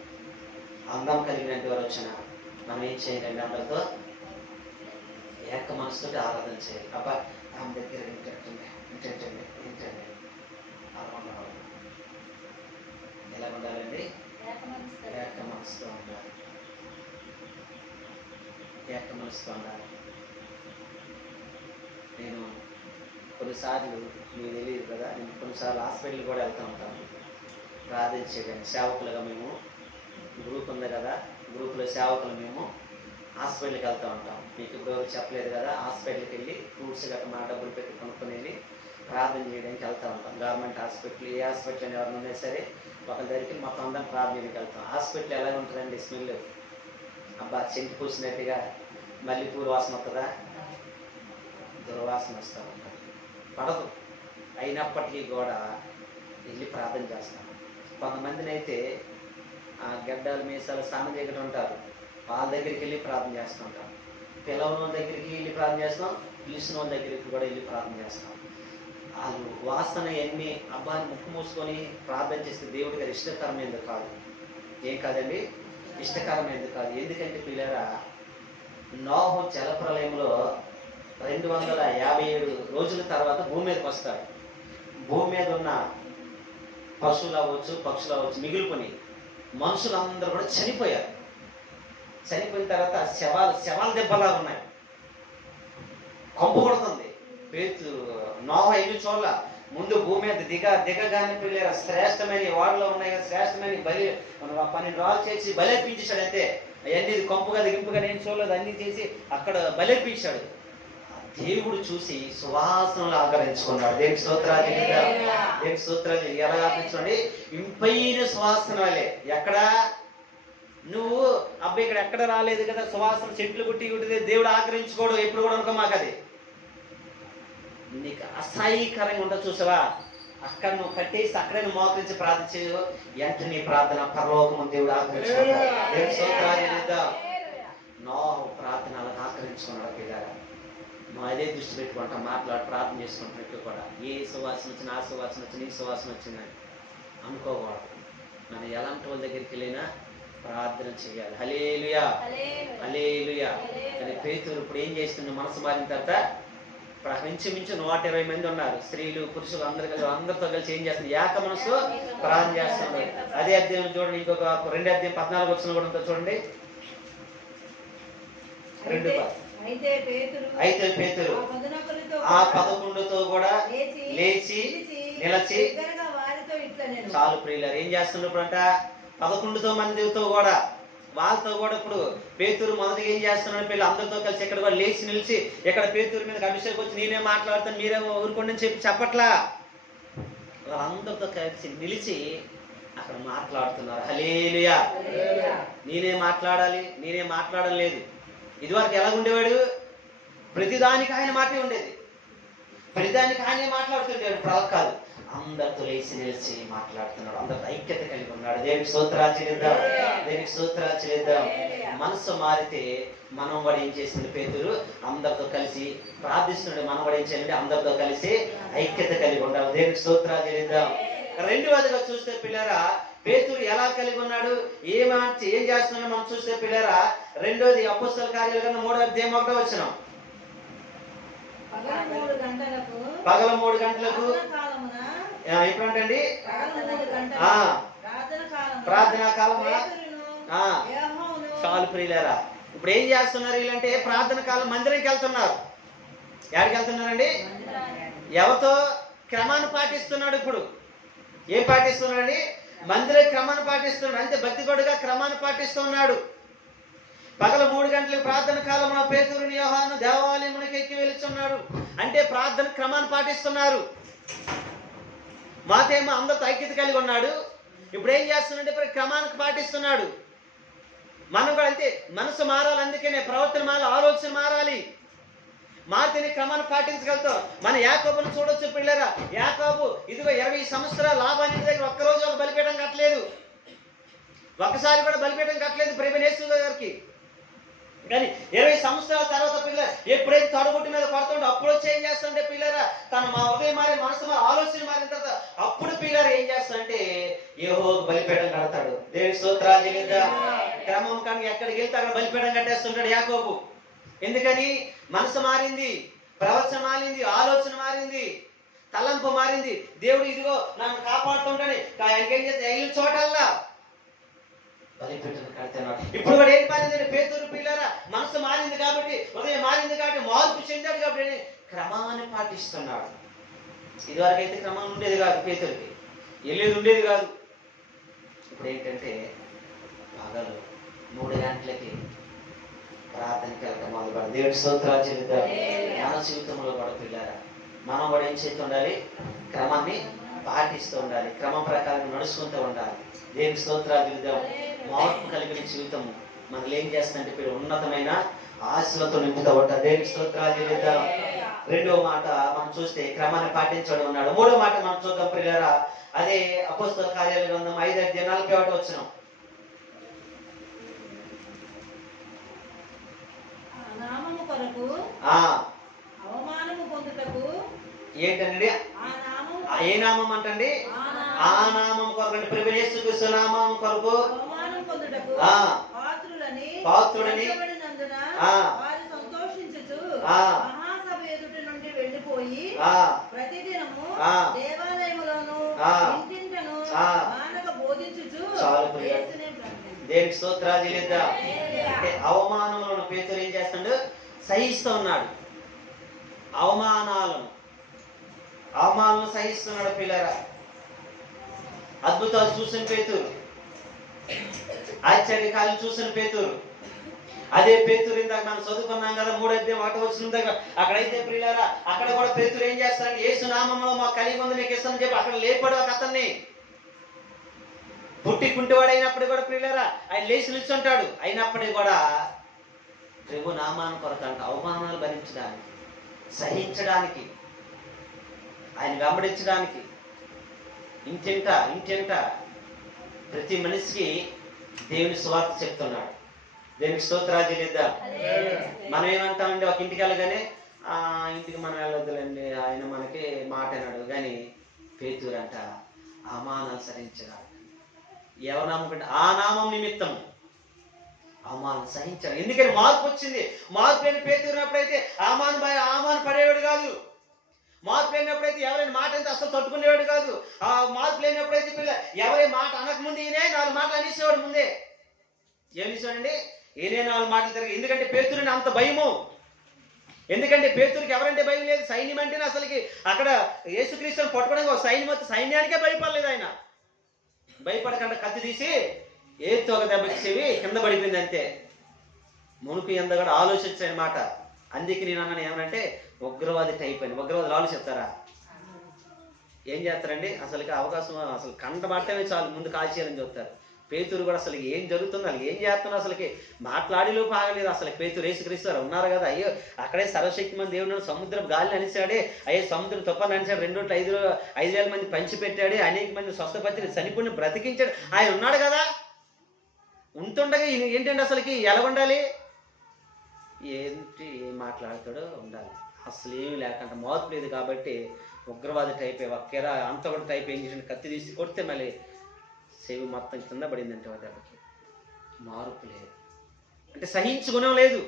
అందం కలిగినంత వారు వచ్చినా, మనం ఏం చేయాలండి? అందరితో ఏక మనసుతో ఆరాధన చేయాలి. అబ్బా ఆమె దగ్గర ఏంటండి ఎలా ఉండాలండి? ఏక మనసుతో ఉండాలి, ఏక మనసుతో ఉండాలి. నేను కొన్నిసార్లు మీకు తెలియదు కదా, నేను కొన్నిసార్లు హాస్పిటల్కి కూడా వెళ్తూ ఉంటాను ప్రార్థన చేయడానికి. సేవకులుగా మేము గ్రూప్ ఉంది కదా, గ్రూప్లో సేవకులు మేము హాస్పిటల్కి వెళ్తూ ఉంటాం. మీకు ఇప్పుడు ఎవరు చెప్పలేదు కదా, హాస్పిటల్కి వెళ్ళి ఫ్రూట్స్ గట్రా మా డబ్బులు పెట్టి కొనుక్కొని వెళ్ళి ప్రార్థన చేయడానికి వెళ్తూ ఉంటాం. గవర్నమెంట్ హాస్పిటల్, ఏ హాస్పిటల్ అని ఎవరైనా ఉన్నా సరే ఒకరి దగ్గరికి మొత్తం అందరం ప్రార్థనకి వెళ్తాం. హాస్పిటల్ ఎలా ఉంటుందండి? స్మెల్ అబ్బా చెంటి పూసినట్టుగా మల్లెపూలు వాసన వస్తుందా? దుర్వాసన వస్తూ ఉంటుంది, పడదు. అయినప్పటికీ కూడా వెళ్ళి ప్రార్థన చేస్తాం. కొంతమందిని అయితే గడ్డలు మీసాలు స్నానం దగ్గర ఉంటారు, వాళ్ళ దగ్గరికి వెళ్ళి ప్రార్థన చేస్తుంటాం. పిలవని వాళ్ళ దగ్గరికి వెళ్ళి ప్రార్థన చేస్తాం, పిలిచిన వాళ్ళ దగ్గరికి కూడా వెళ్ళి ప్రార్థన చేస్తాం. వాళ్ళు వాసన ఎన్ని అబ్బాయిని ముక్కు మూసుకొని ప్రార్థన చేస్తే దేవుడికి అది ఇష్టకరమైనది కాదు. ఏం కాదండి? ఇష్టకరమైనది కాదు. ఎందుకంటే పిల్లరా, నోహు జలప్రలయంలో 257 రోజుల తర్వాత భూమి మీదకి వస్తాడు. భూమి మీద ఉన్న పశువులు అవ్వచ్చు, పక్షులు అవ్వచ్చు మిగిలిపోయి మనుషులందరూ కూడా చనిపోయారు. చనిపోయిన తర్వాత శవాల దెబ్బలా ఉన్నాయి, కంపు కొడుతుంది. నోహ ఎన్ని చోట్ల ముందు భూమి మీద దిగగానే పిల్లల శ్రేష్టమైన వాడలో ఉన్నాయి కదా, శ్రేష్టమైన బలి 12 రాళ్ళు చేసి బలర్పించాడు. అంతే, అవన్నీ కొంపుగా దింపుగా నేను చూడలేదు, అన్ని చేసి అక్కడ బలర్పించాడు. దేవుడు చూసి సువాసనలు ఆకరించుకున్నాడు. దేవుని స్తోత్రాలు, దేవుని స్తోత్రాలు. ఎలా ఆకరించుకోండి? ఇంపైన సువాసన వాళ్ళే. ఎక్కడ నువ్వు అబ్బాయి ఇక్కడ ఎక్కడ రాలేదు కదా, సువాసన చెట్లు గుట్టి గుట్టిదే దేవుడు ఆకరించుకోడు ఎప్పుడు కూడా అనుకో. మాకు అది నీకు అసహ్యకరంగా ఉంటుంది చూసావా, అక్కడ నువ్వు కట్టేసి అక్కడే నువ్వు మోకరించి ప్రార్థించు, ఎంత నీ ప్రార్థన పరలోకము దేవుడు ఆకరించుకుంటాడు. దేవుని స్తోత్రాలు. నా ప్రార్థన అలా ఆకరించుకున్నాడు పిల్లరా. నువ్వు అదే దృష్టి పెట్టుకుంటా మాట్లాడి ప్రార్థన చేసుకుంటున్నట్టు కూడా ఏ సువాసన వచ్చినా, ఆ సువాసన వచ్చిన ఈ సువాసన వచ్చిందని అనుకోకూడదు. మనం ఎలాంటి వాళ్ళ దగ్గరికి వెళ్ళినా ప్రార్థన చేయాలి. హల్లెలూయా, హల్లెలూయా. కానీ పేతురు ఇప్పుడు ఏం చేస్తుంది? మనసు మారిన తర్వాత ఇప్పుడు అక్కడ ఇంచుమించు 120 మంది ఉన్నారు, స్త్రీలు పురుషులు అందరితో కలిసి ఏం చేస్తుంది? ఏక మనసు ప్రార్థన చేస్తున్నారు. అదే అధ్యాయం చూడండి, ఇంకొక 2 అధ్యాయం 14 వచ్చిన కూడా చూడండి. 2 అయితే పేతురు ఆ 11తో కూడా లేచి నిలచి, చాలు ప్రియులారు. ఏం చేస్తున్నారు ఇప్పుడు అంట? 11 మందితో కూడా, వాళ్ళతో కూడా ఇప్పుడు పేతురు మొదటిగా ఏం చేస్తున్నాడు? పిల్లలు అందరితో కలిసి ఇక్కడ కూడా లేచి నిలిచి, ఇక్కడ పేతురు మీద అభిషేకం వచ్చి నేనే మాట్లాడతాను మీరేమో ఊరుకోండి అని చెప్పట్లా. వాళ్ళందరితో కలిసి నిలిచి అక్కడ మాట్లాడుతున్నారు. హల్లెలూయా. నేనే మాట్లాడాలి, నేనే మాట్లాడడం లేదు. ఇదివరకు ఎలా ఉండేవాడు? ప్రతిదానికి ఆయన మాటే ఉండేది, ప్రతిదానికి ఆయనే మాట్లాడుతుండేవాడు. ఇప్పుడు అలా కాదు, అందరితో లేచి నిలిచి మాట్లాడుతున్నాడు, అందరితో ఐక్యత కలిగి ఉన్నాడు. దేవునికి స్తోత్రాలు చెల్లిద్దాం, దేవునికి స్తోత్రాలు చెల్లిద్దాం. మనసు మారితే మనం కూడా ఏం చేసింది? పేతురు అందరితో కలిసి ప్రార్థిస్తున్నాడు. మనం కూడా ఏం చేయాలంటే అందరితో కలిసి ఐక్యత కలిగి ఉండాలి. దేవునికి స్తోత్రాలు చెల్లిద్దాం. రెండవదిగా చూస్తే పిల్లరా, పేతురు ఎలా కలిగి ఉన్నాడు, ఏం చేస్తున్నాడో మనం చూస్తే పిల్లరా, రెండోది అపోస్తల కార్యాల కన్నా 3వ అధ్యాయం 1వ వచనం. పగల 3 గంటలకు ఎప్పుడంటండి? ప్రార్థనా కాలమున. చాలు ప్రియులారా. ఇప్పుడు ఏం చేస్తున్నారు వీళ్ళంటే? ప్రార్థన కాలం మందిరంకి వెళ్తున్నారు. ఎక్కడికి వెళ్తున్నారండి? ఎవరితో? క్రమాన్ని పాటిస్తున్నాడు. ఇప్పుడు ఏం పాటిస్తున్నాడండి? మందిర క్రమాన్ని పాటిస్తున్నాడు. అంతే, భక్తిపడుగా క్రమాన్ని పాటిస్తున్నాడు. పగల 3 గంటలకు ప్రార్థన కాలంలో పేతురుని యోహాను దేవాలయమునికి ఎక్కి వెళుతున్నాడు. అంటే ప్రార్థన క్రమాన్ని పాటిస్తున్నారు. మాతేమో అందరితో ఐక్యత కలిగి ఉన్నాడు. ఇప్పుడు ఏం చేస్తున్నాడంటే క్రమానికి పాటిస్తున్నాడు. మనం కూడా అంతే, మనసు మారాలి. అందుకనే ప్రవర్తన మారాలి, ఆలోచన మారాలి. మారితేనే క్రమాన్ని పాటించగలుగుతాం. మన యాకోబును చూడొచ్చు పిల్లరా. యాకోబు ఇదిగో 20 సంవత్సరాల లాభాన్ని దగ్గర ఒక్కరోజు ఒక బలిపీఠం కట్టలేదు, ఒక్కసారి కూడా బలిపీఠం కట్టలేదు ప్రభువైన యేసు గారికి. కానీ 20 సంవత్సరాల తర్వాత పిల్లలు ఎప్పుడైతే తడుగుట్టు మీద పడుతుంటే అప్పుడు వచ్చి ఏం చేస్తుంటే పిల్లరా, తన మా ఉదయం మారి, మనసు మారి, ఆలోచన మారిన తర్వాత అప్పుడు పిల్లలు ఏం చేస్తాడంటే యెహోవాకు బలిపీఠం కడతాడు. దేవుని స్తోత్రాలు చెల్లిద్దాం. క్రమం కానీ ఎక్కడికి వెళ్తే అక్కడ బలిపీఠం కట్టేస్తుంటాడు యాకోబు. ఎందుకని? మనసు మారింది, ప్రవర్తన మారింది, ఆలోచన మారింది, తలంపు మారింది. దేవుడు ఇదిగో నన్ను కాపాడుతుంటాడు. ఆయనకేం చేస్తే ఐదు చోటల్లా బలిపీఠం కడుతున్నాడు. ఇప్పుడు కూడా ఏం మారిందంటే పేతురు పిల్లరా, మనసు మారింది కాబట్టి, ఉదయం మారింది కాబట్టి, మార్పు చెందాడు కాబట్టి క్రమాన్ని పాటిస్తున్నాడు. ఇదివరకు అయితే క్రమం ఉండేది కాదు, పేతురికి వెళ్ళేది ఉండేది కాదు. ఇప్పుడు ఏంటంటే పగలు 3 గంటలకి ప్రార్థనకి వెళ్ళక మొదలుపడాలి. దేవుడి స్తోత్రాలు చెల్లిద్దాం. మన జీవితంలో కూడా పిల్లరా, మనం కూడా ఏం చేస్తూ ఉండాలి? క్రమాన్ని పాటిస్తూ ఉండాలి, క్రమం ప్రకారం నడుచుకుంటూ ఉండాలి. దేవుడి స్తోత్రాలు చెల్లిద్దాం. మార్పు కలిగిన జీవితము మనల్ని ఏం చేస్తుందంటే మీరు ఉన్నతమైన ఆశలతో నింపుతూ ఉంటారు. దేవుడి స్తోత్రాలు చెల్లిద్దాం. రెండవ మాట మనం చూస్తే క్రమాన్ని పాటించడం ఉన్నాడు. మూడో మాట మనం చూద్దాం పిల్లరా, అదే అపోస్తల కార్యాల గ్రంథం 5:41 వచనం. ఏంటండి? ఏ నామం అంటండి? ఆ నామం కొరకు, ప్రభువైన యేసుక్రీస్తు నామం కొరకు పాత్రులని దేవునికి స్తోత్రాలు చెల్లిద్దాం. అంటే అవమానంలో పేతురు ఏం చేస్తాడు? సహిస్తూ ఉన్నాడు. అవమానాలను అవమానాలను సహిస్తున్నాడు పిల్లరా. అద్భుతాలు చూసిన పేతురు, ఆశ్చర్యకాలు చూసిన పేతురు. అదే పేతురు ఇందాక మనం చదువుకున్నాం కదా 3:1 దగ్గర. అక్కడైతే ప్రియులారా, అక్కడ కూడా పేతురు ఏం చేస్తాడంటే యేసు నామములో మా కలిగి ఉంది మీకు ఇస్తానని చెప్పి అక్కడ లేపాడు ఒక అతన్ని. పుట్టి కుంటివాడు అయినప్పుడు కూడా ప్రియులారా ఆయన లేచి నిల్చుంటాడు. అయినప్పటికీ కూడా ప్రభు నామాన్ని కొరకంట అవమానాలు భరించడానికి, సహించడానికి, ఆయన వెంబడించడానికి ఇంటింట ప్రతి మనిషికి దేవుని సువార్త చెప్తున్నాడు. దేవునికి స్తోత్రాలు చెల్లిద్దాం. మనం ఏమంటామండి, ఒక ఇంటికి వెళ్ళగానే ఇంటికి మనం వెళ్ళొద్దులండి, ఆయన మనకి మాట అన్నాడు. కానీ పేతురు అంట అవమానాలు సహించడానికి, ఎవరు నమ్ముకుంటే ఆ నామం నిమిత్తం అవమానం సహించాడు. ఎందుకని మార్పు వచ్చింది. మార్పు లేని పేతురు అప్పుడైతే అవమానం పడేవాడు కాదు. మార్పు లేనప్పుడైతే ఎవరైనా మాట అంటే అసలు తట్టుకునేవాడు కాదు. ఆ మార్పు లేనప్పుడైతే ఎవరి మాట అనకముందు ఈయనే 4 మాటలు అనేసేవాడు. ముందే ఏమిసాడండి, ఈయనే 4 మాటలు తిరిగి. ఎందుకంటే పేతురుని అంత భయము. ఎందుకంటే పేతురికి ఎవరంటే భయం లేదు. సైన్యం అంటేనే అసలుకి అక్కడ యేసుక్రీస్తుని పట్టుకోవడానికి ఒక సైన్యానికే భయపడలేదు ఆయన. భయపడకుండా కత్తి తీసి ఏతో ఒక దెబ్బకి చెవి కింద పడిపోయింది అంతే. మునుపు ఎంత కూడా ఆలోచించాయన్నమాట. అందుకే నేను అన్నాను ఏమనంటే ఉగ్రవాది టైప్ అని. ఉగ్రవాదులు ఆలోచిస్తారా? ఏం చేస్తారండి, అసలుకి అవకాశం అసలు కంట మాటమే చాలు ముందు కాల్చేయాలని చెప్తారు. పేతురు కూడా అసలు ఏం జరుగుతుంది, అసలు ఏం చేస్తున్నా అసలుకి మాట్లాడిలోపు ఆగలేదు. అసలు పేతురు యేసుక్రీస్తు ఉన్నారు కదా, అయ్యో అక్కడే సర్వశక్తి మంది దేవుడు సముద్రం గాలిని అనిచాడే, అయ్యో సముద్రం తుఫాను అనిచాడు, 2,500 మంది పంచిపెట్టాడు, అనేక మంది స్వస్థపరిచి చనిపోయిన బ్రతికించాడు, ఆయన ఉన్నాడు కదా. ఉంటుండగా ఏంటంటే అసలుకి ఎలా ఉండాలి, ఏంటి ఏం మాట్లాడతాడో ఉండాలి. అసలు ఏమీ లేకుండా మార్పు లేదు. కాబట్టి ఉగ్రవాది టైప్ ఒక్కేరా అంత కూడా టైప్ ఏం చేసి కత్తి తీసి కొడితే మళ్ళీ చెవి మొత్తం కింద పడిందంటే దెబ్బకి. మార్పు లేదు అంటే సహించుకునే లేదు.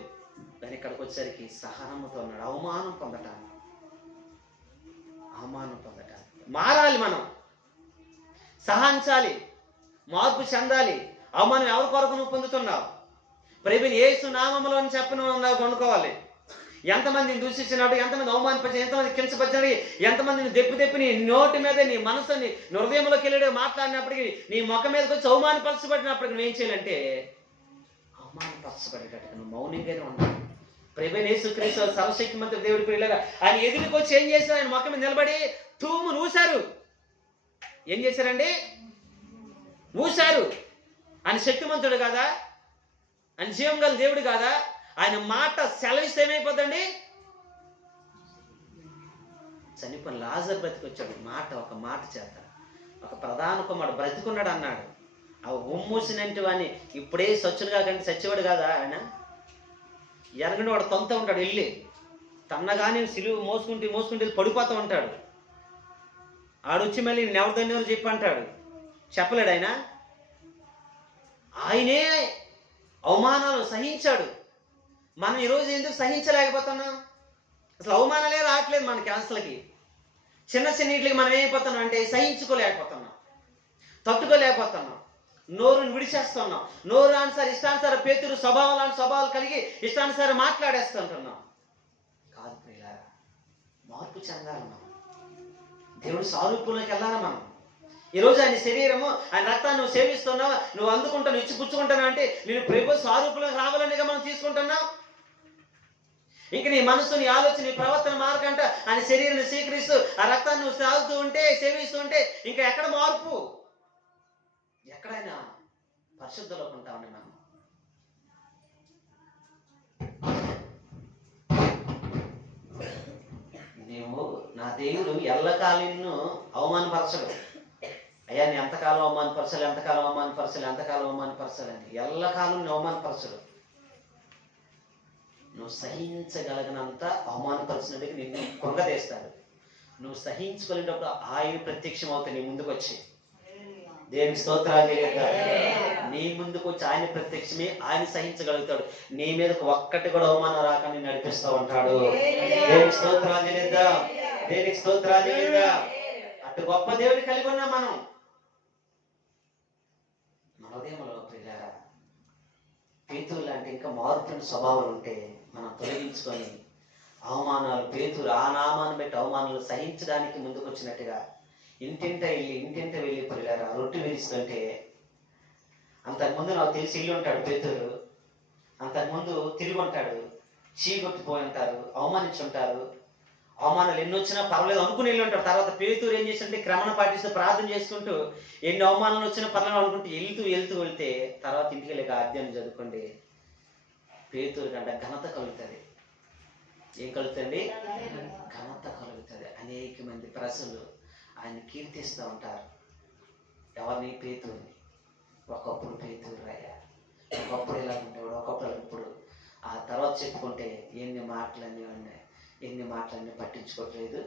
కానీ ఇక్కడికి వచ్చేసరికి సహనంతో ఉన్నాడు. అవమానం పొందటానికి మారాలి, మనం సహించాలి, మార్పు చెందాలి. అవమానం ఎవరి కొరకు నువ్వు పొందుతున్నావు? ప్రభుని యేసు నామములో అని చెప్పను కొనుక్కోవాలి. ఎంతమందిని దూషించినాడు, ఎంతమంది అవమానపరిచి, ఎంతమంది కించపరిచినవి, ఎంతమందిని దెప్పి నీ నోటి మీద నీ మనసుని హృదయంలోకి వెళ్ళి మాట్లాడినప్పటికీ నీ ముఖం మీదకి వచ్చి అవమానపరచబడినప్పటికీ నువ్వు ఏం చేయాలంటే అవమానపరచబడేటట్టుగా నువ్వు మౌనంగానే ఉండాలి. ప్రభుని యేసుక్రీస్తు సర్వశక్తి మంత్రి దేవుడి పిల్లగా ఆయన ఎదురుకి వచ్చి ఏం చేశారు? ఆయన ముఖం మీద నిలబడి తూము నూశారు. ఏం చేశారండి? ఊశారు. ఆయన శక్తిమంతుడు కాదా? ఆయన జీవం గల దేవుడు కాదా? ఆయన మాట సెలవిస్తే ఏమైపోద్దండి? చనిపోయిన లాజరు బ్రతికొచ్చాడు. ఒక మాట చేత ఒక ప్రధాన కుమారుడు బ్రతికున్నాడు అన్నాడు. ఆ ఉమ్మూసినంటి వాడిని ఇప్పుడే సచ్చుడు కాకండి చచ్చేవాడు కాదా ఆయన? ఎరగని వాడు తొంత ఉంటాడు, వెళ్ళి తన్నగానే సిలువు మోసుకుంటూ పడిపోతూ ఉంటాడు. ఆడొచ్చి మళ్ళీ నెవరిదన్నెవరు చెప్పి అంటాడు. చెప్పలేడు ఆయన. ఆయనే అవమానాలు సహించాడు. మనం ఈరోజు ఎందుకు సహించలేకపోతున్నాం? అసలు అవమానాలే రావట్లేదు మనకి. అసలుకి చిన్న వీటికి మనం ఏమైపోతున్నాం అంటే సహించుకోలేకపోతున్నాం, తట్టుకోలేకపోతున్నాం, నోరుని విడిచేస్తున్నాం. నోరు అనుసారి ఇష్టానుసార పేతురు స్వభావాలు కలిగి ఇష్టానుసారం మాట్లాడేస్తుంటున్నాం. కాదు ప్రియులారా, మార్పు చెందాలి. మనం దేవుడి స్వరూపంలోకి వెళ్ళాలి. మనం ఈరోజు ఆయన శరీరము, ఆయన రక్తాన్ని నువ్వు సేవిస్తున్నావు, నువ్వు అందుకుంటావు, ఇచ్చి పుచ్చుకుంటావు అంటే నేను ప్రభు స్వరూపంలోకి రావాలనిగా మనం తీసుకుంటున్నావు. ఇంక నీ మనసు, నీ ఆలోచన, నీ ప్రవర్తన మార్గంట ఆయన శరీరాన్ని స్వీకరిస్తూ ఆ రక్తాన్ని నువ్వు సాగుతూ ఉంటే, సేవిస్తూ ఉంటే ఇంకా ఎక్కడ మార్పు? ఎక్కడైనా పరిశుద్ధలోకి ఉంటామని మనం. నీవు నా దేవుడు ఎల్లకాలం అవమానపరచడు. అయ్యా నీ ఎంతకాలం అవమానపరచాలి, ఎంతకాలం అవమానపరచాలని ఎల్లకాలం నీ అవమానపరచడు. నువ్వు సహించగలిగినంత అవమానపరిచినట్టుగా నిన్ను కొంగతేస్తాడు. నువ్వు సహించుకునేటప్పుడు ఆయన ప్రత్యక్షం అవుతాడు నీ ముందుకు వచ్చి. దేవునికి స్తోత్రాలు. నీ ముందుకు వచ్చి ఆయన ప్రత్యక్షమే, ఆయన సహించగలుగుతాడు. నీ మీదకు ఒక్కటి కూడా అవమానం రాక నడిపిస్తూ ఉంటాడు. దేవునికి స్తోత్రాలు చెల్లిద్దాం. అటు గొప్ప దేవుడి కలిగి ఉన్నాం మనం. మన హృదయంలో ప్రియులారా పేతురు లాంటి ఇంకా మారుతున్న స్వభావాలు ఉంటే మనం తొలగించుకొని అవమానాలు, పేతురు ఆ నామాన్ని బట్టి అవమానాలు సహించడానికి ముందుకు వచ్చినట్టుగా ఇంటింట వెళ్ళి పిల్లరా రొట్టె విరుస్తుంటే, అంతకుముందు నాకు తెలిసి ఇల్లు ఉంటాడు పేతురు, అంతకుముందు తిరిగి ఉంటాడు, చీకొట్టిపోయి ఉంటారు, అవమానించుంటారు, అవమానాలు ఎన్ని వచ్చినా పర్వాలేదు అనుకుని వెళ్ళి ఉంటాడు. తర్వాత పేతురు ఏం చేస్తుంటే క్రమణ పాటిస్తూ ప్రార్థన చేసుకుంటూ ఎన్ని అవమానాలు వచ్చినా పర్వాలేదు అనుకుంటూ వెళ్తే తర్వాత ఇంటికి వెళ్ళి అధ్యయనం చదువుకోండి, పేతురు కంటే ఘనత కలుగుతుంది. ఏం కలుగుతుంది? ఘనత కలుగుతుంది. అనేక మంది ప్రజలు ఆయన కీర్తిస్తూ ఉంటారు. ఎవరిని? పేతురుని. ఒకప్పుడు పేతురు రాయ, ఒకప్పుడు ఇలా ఉండేవాడు, ఒకప్పుడు ఇప్పుడు. ఆ తర్వాత చెప్పుకుంటే ఎన్ని మాటలన్నీ పట్టించుకోవట్లేదు,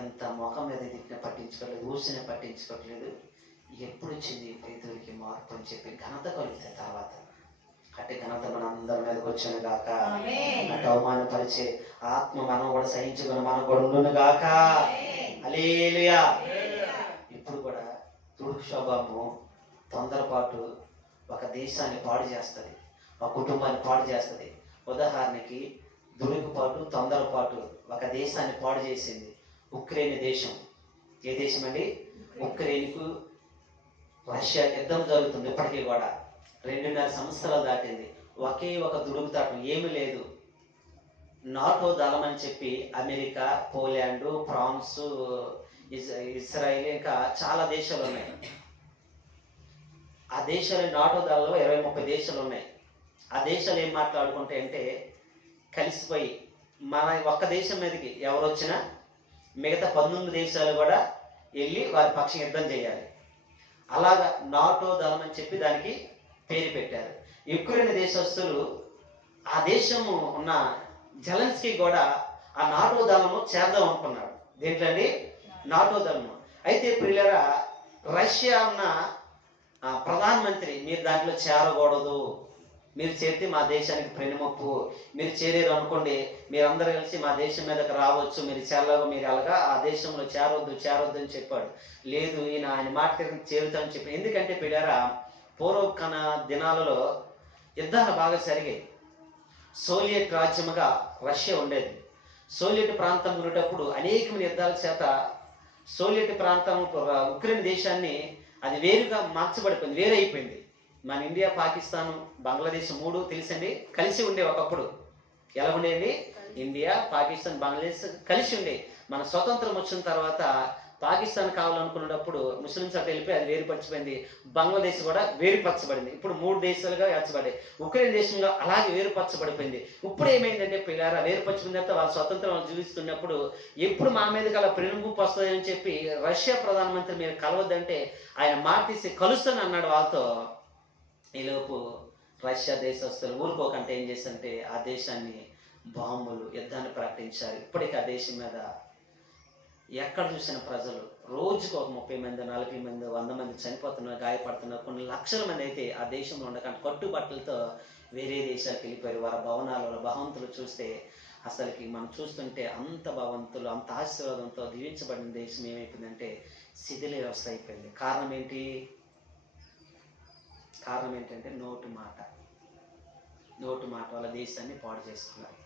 ఎంత ముఖం మీద తిట్టినా పట్టించుకోవట్లేదు, ఊసినా పట్టించుకోవట్లేదు. ఎప్పుడు వచ్చింది పేతురికి మార్పు అని చెప్పి ఘనత కలుగుతుంది తర్వాత. అంటే ఘనత మన అందరి మీదకి వచ్చాను గాక, అంటే అవమానపరిచే ఆత్మ మనం కూడా సహించుకుని మనం కూడా ఉండును గాక. హల్లెలూయా. ఇప్పుడు కూడా దురుకు స్వభావము, తొందరపాటు ఒక దేశాన్ని పాడు చేస్తుంది, ఒక కుటుంబాన్ని పాడు చేస్తుంది. ఉదాహరణకి దురుకుపాటు, తొందరపాటు ఒక దేశాన్ని పాడు చేసింది. ఉక్రెయిన్ దేశం. ఏ దేశం అండి? ఉక్రెయిన్కు రష్యా యుద్ధం జరుగుతుంది. ఇప్పటికీ కూడా 2.5 సంవత్సరాలు దాటింది. ఒకే ఒక దుడుకుతాటం, ఏమీ లేదు. నాటో దళం అని చెప్పి అమెరికా, పోలాండ్, ఫ్రాన్స్, ఇజ్రాయిల్, ఇంకా చాలా దేశాలు ఉన్నాయి. ఆ దేశాలు నాటో దళంలో 20-30 దేశాలు ఉన్నాయి. ఆ దేశాలు ఏం మాట్లాడుకుంటాయి అంటే, కలిసిపోయి మన ఒక్క దేశం మీదకి ఎవరు వచ్చినా మిగతా 19 దేశాలు కూడా వెళ్ళి వారి పక్షం యుద్ధం చేయాలి. అలాగా నాటో దళం అని చెప్పి దానికి పేరు పెట్టారు. యుక్రెయిన్ దేశస్తులు ఆ దేశము ఉన్న జెలెన్స్కీ కూడా ఆ నాటో దళము చేద్దాం అనుకున్నాడు. దేంట్లోండి? నాటో దళము. అయితే ప్రియులారా, రష్యా ఉన్న ప్రధానమంత్రి, మీరు దాంట్లో చేరకూడదు, మీరు చేరితే మా దేశానికి ప్రేమప్పు, మీరు చేరేరు అనుకోండి మీరందరూ కలిసి మా దేశం మీదకి రావచ్చు, మీరు చేరలేవు, మీరు అలాగా ఆ దేశంలో చేరొద్దు అని చెప్పాడు. లేదు, ఆయన మాట చేరుతామని చెప్పి. ఎందుకంటే పిల్లారా, పూర్వకన దినాలలో యుద్ధాలు బాగా జరిగాయి. సోవియట్ రాజ్యముగా రష్యా ఉండేది. సోవియట్ ప్రాంతం ఉండేటప్పుడు అనేకమైన యుద్ధాల చేత సోవియట్ ప్రాంతం ఉక్రెయిన్ దేశాన్ని అది వేరుగా మార్చబడిపోయింది, వేరైపోయింది. మన ఇండియా, పాకిస్తాన్, బంగ్లాదేశ్ 3 తెలుసండి, కలిసి ఉండే ఒకప్పుడు. ఎలా ఉండేది? ఇండియా, పాకిస్తాన్, బంగ్లాదేశ్ కలిసి ఉండే. మన స్వతంత్రం వచ్చిన తర్వాత పాకిస్తాన్ కావాలనుకున్నప్పుడు ముస్లింస్ అటు వెళ్ళిపోయి అది వేరుపరచబడింది. బంగ్లాదేశ్ కూడా వేరుపరచబడింది. ఇప్పుడు 3 దేశాలుగా ఏర్చబడ్డాయి. ఉక్రెయిన్ దేశంగా అలాగే వేరుపరచబడిపోయింది. ఇప్పుడు ఏమైందంటే పిల్లారా, వేరుపరచబడిన తర్వాత వాళ్ళ స్వతంత్రం వాళ్ళు జీవిస్తున్నప్పుడు ఎప్పుడు మా మీద గల ప్రేమగుంపు వస్తుందని చెప్పి రష్యా ప్రధానమంత్రి మీరు కలవద్దంటే ఆయన మాట తీసి కలుస్తాను అన్నాడు వాళ్ళతో. ఈలోపు రష్యా దేశస్తులు ఊరుకోకంటే ఏం చేస్తుంటే ఆ దేశాన్ని బాంబులు, యుద్ధాన్ని ప్రకటించారు. ఇప్పటికీ ఆ దేశం మీద ఎక్కడ చూసిన ప్రజలు రోజుకు ఒక 30 మంది, 40 మంది, 100 మంది చనిపోతున్నారు, గాయపడుతున్నారు. కొన్ని లక్షల మంది అయితే ఆ దేశంలో ఉండకంటే కట్టుబట్టలతో వేరే దేశాలకు వెళ్ళిపోయారు. వారి భవంతులు చూస్తే అసలుకి మనం చూస్తుంటే అంత భవంతులు, అంత ఆశీర్వాదంతో దీవించబడిన దేశం ఏమైపోయిందంటే శిథిల వ్యవస్థ అయిపోయింది. కారణం ఏంటంటే నోటు మాట వల్ల దేశాన్ని పాడు చేసుకున్నారు.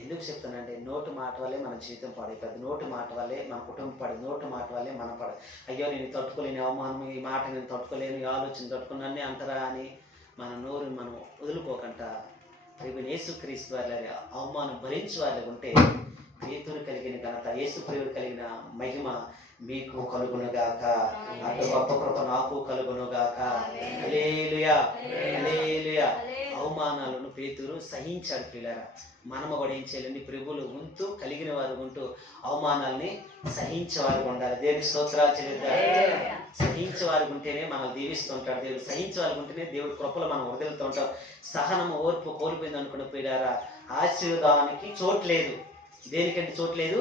ఎందుకు చెప్తానంటే, నోటు మాట వల్లే మన జీవితం పాడైపోద్ది, నోటు మాట వల్లే మన కుటుంబం పాడు, నోటు మాట వల్లే మనం పాడు. అయ్యో నేను తట్టుకోలేని అవమానం, ఈ మాట నేను తట్టుకోలేని, ఈ ఆలోచన తట్టుకున్నాన్ని అంతరా అని మన నోరు మనం వదులుకోకుండా ప్రభువైన యేసుక్రీస్తు వారి అవమానం భరించి వారి ఉంటే పేతురు కలిగిన ఘనత, యేసు ప్రియుడు కలిగిన మహిమ మీకు కలుగునుగాక. అటు గొప్ప కృప నాకు కలుగునుగాక. హల్లెలూయా, హల్లెలూయా. అవమానాలను పేతురు సహించాడు. పిల్లరా, మనము కూడా ఏం చేయాలండి? ప్రభువులు ఉంటూ, కలిగిన వారు ఉంటూ అవమానాల్ని సహించేవారు ఉండాలి. దేవుడి స్తోత్రాలు చెల్లిద్దాం. సహించేవారు ఉంటేనే మనల్ని దీవిస్తుంటాడు దేవుడు. సహించేవారు ఉంటేనే దేవుడి కృపలు మనం వదులుతూ ఉంటాం. సహనము, ఓర్పు కోల్పోయింది అనుకున్న పిల్లారా, ఆశీర్వాదానికి చోట్లేదు. దేనికంటే చోట్లేదు?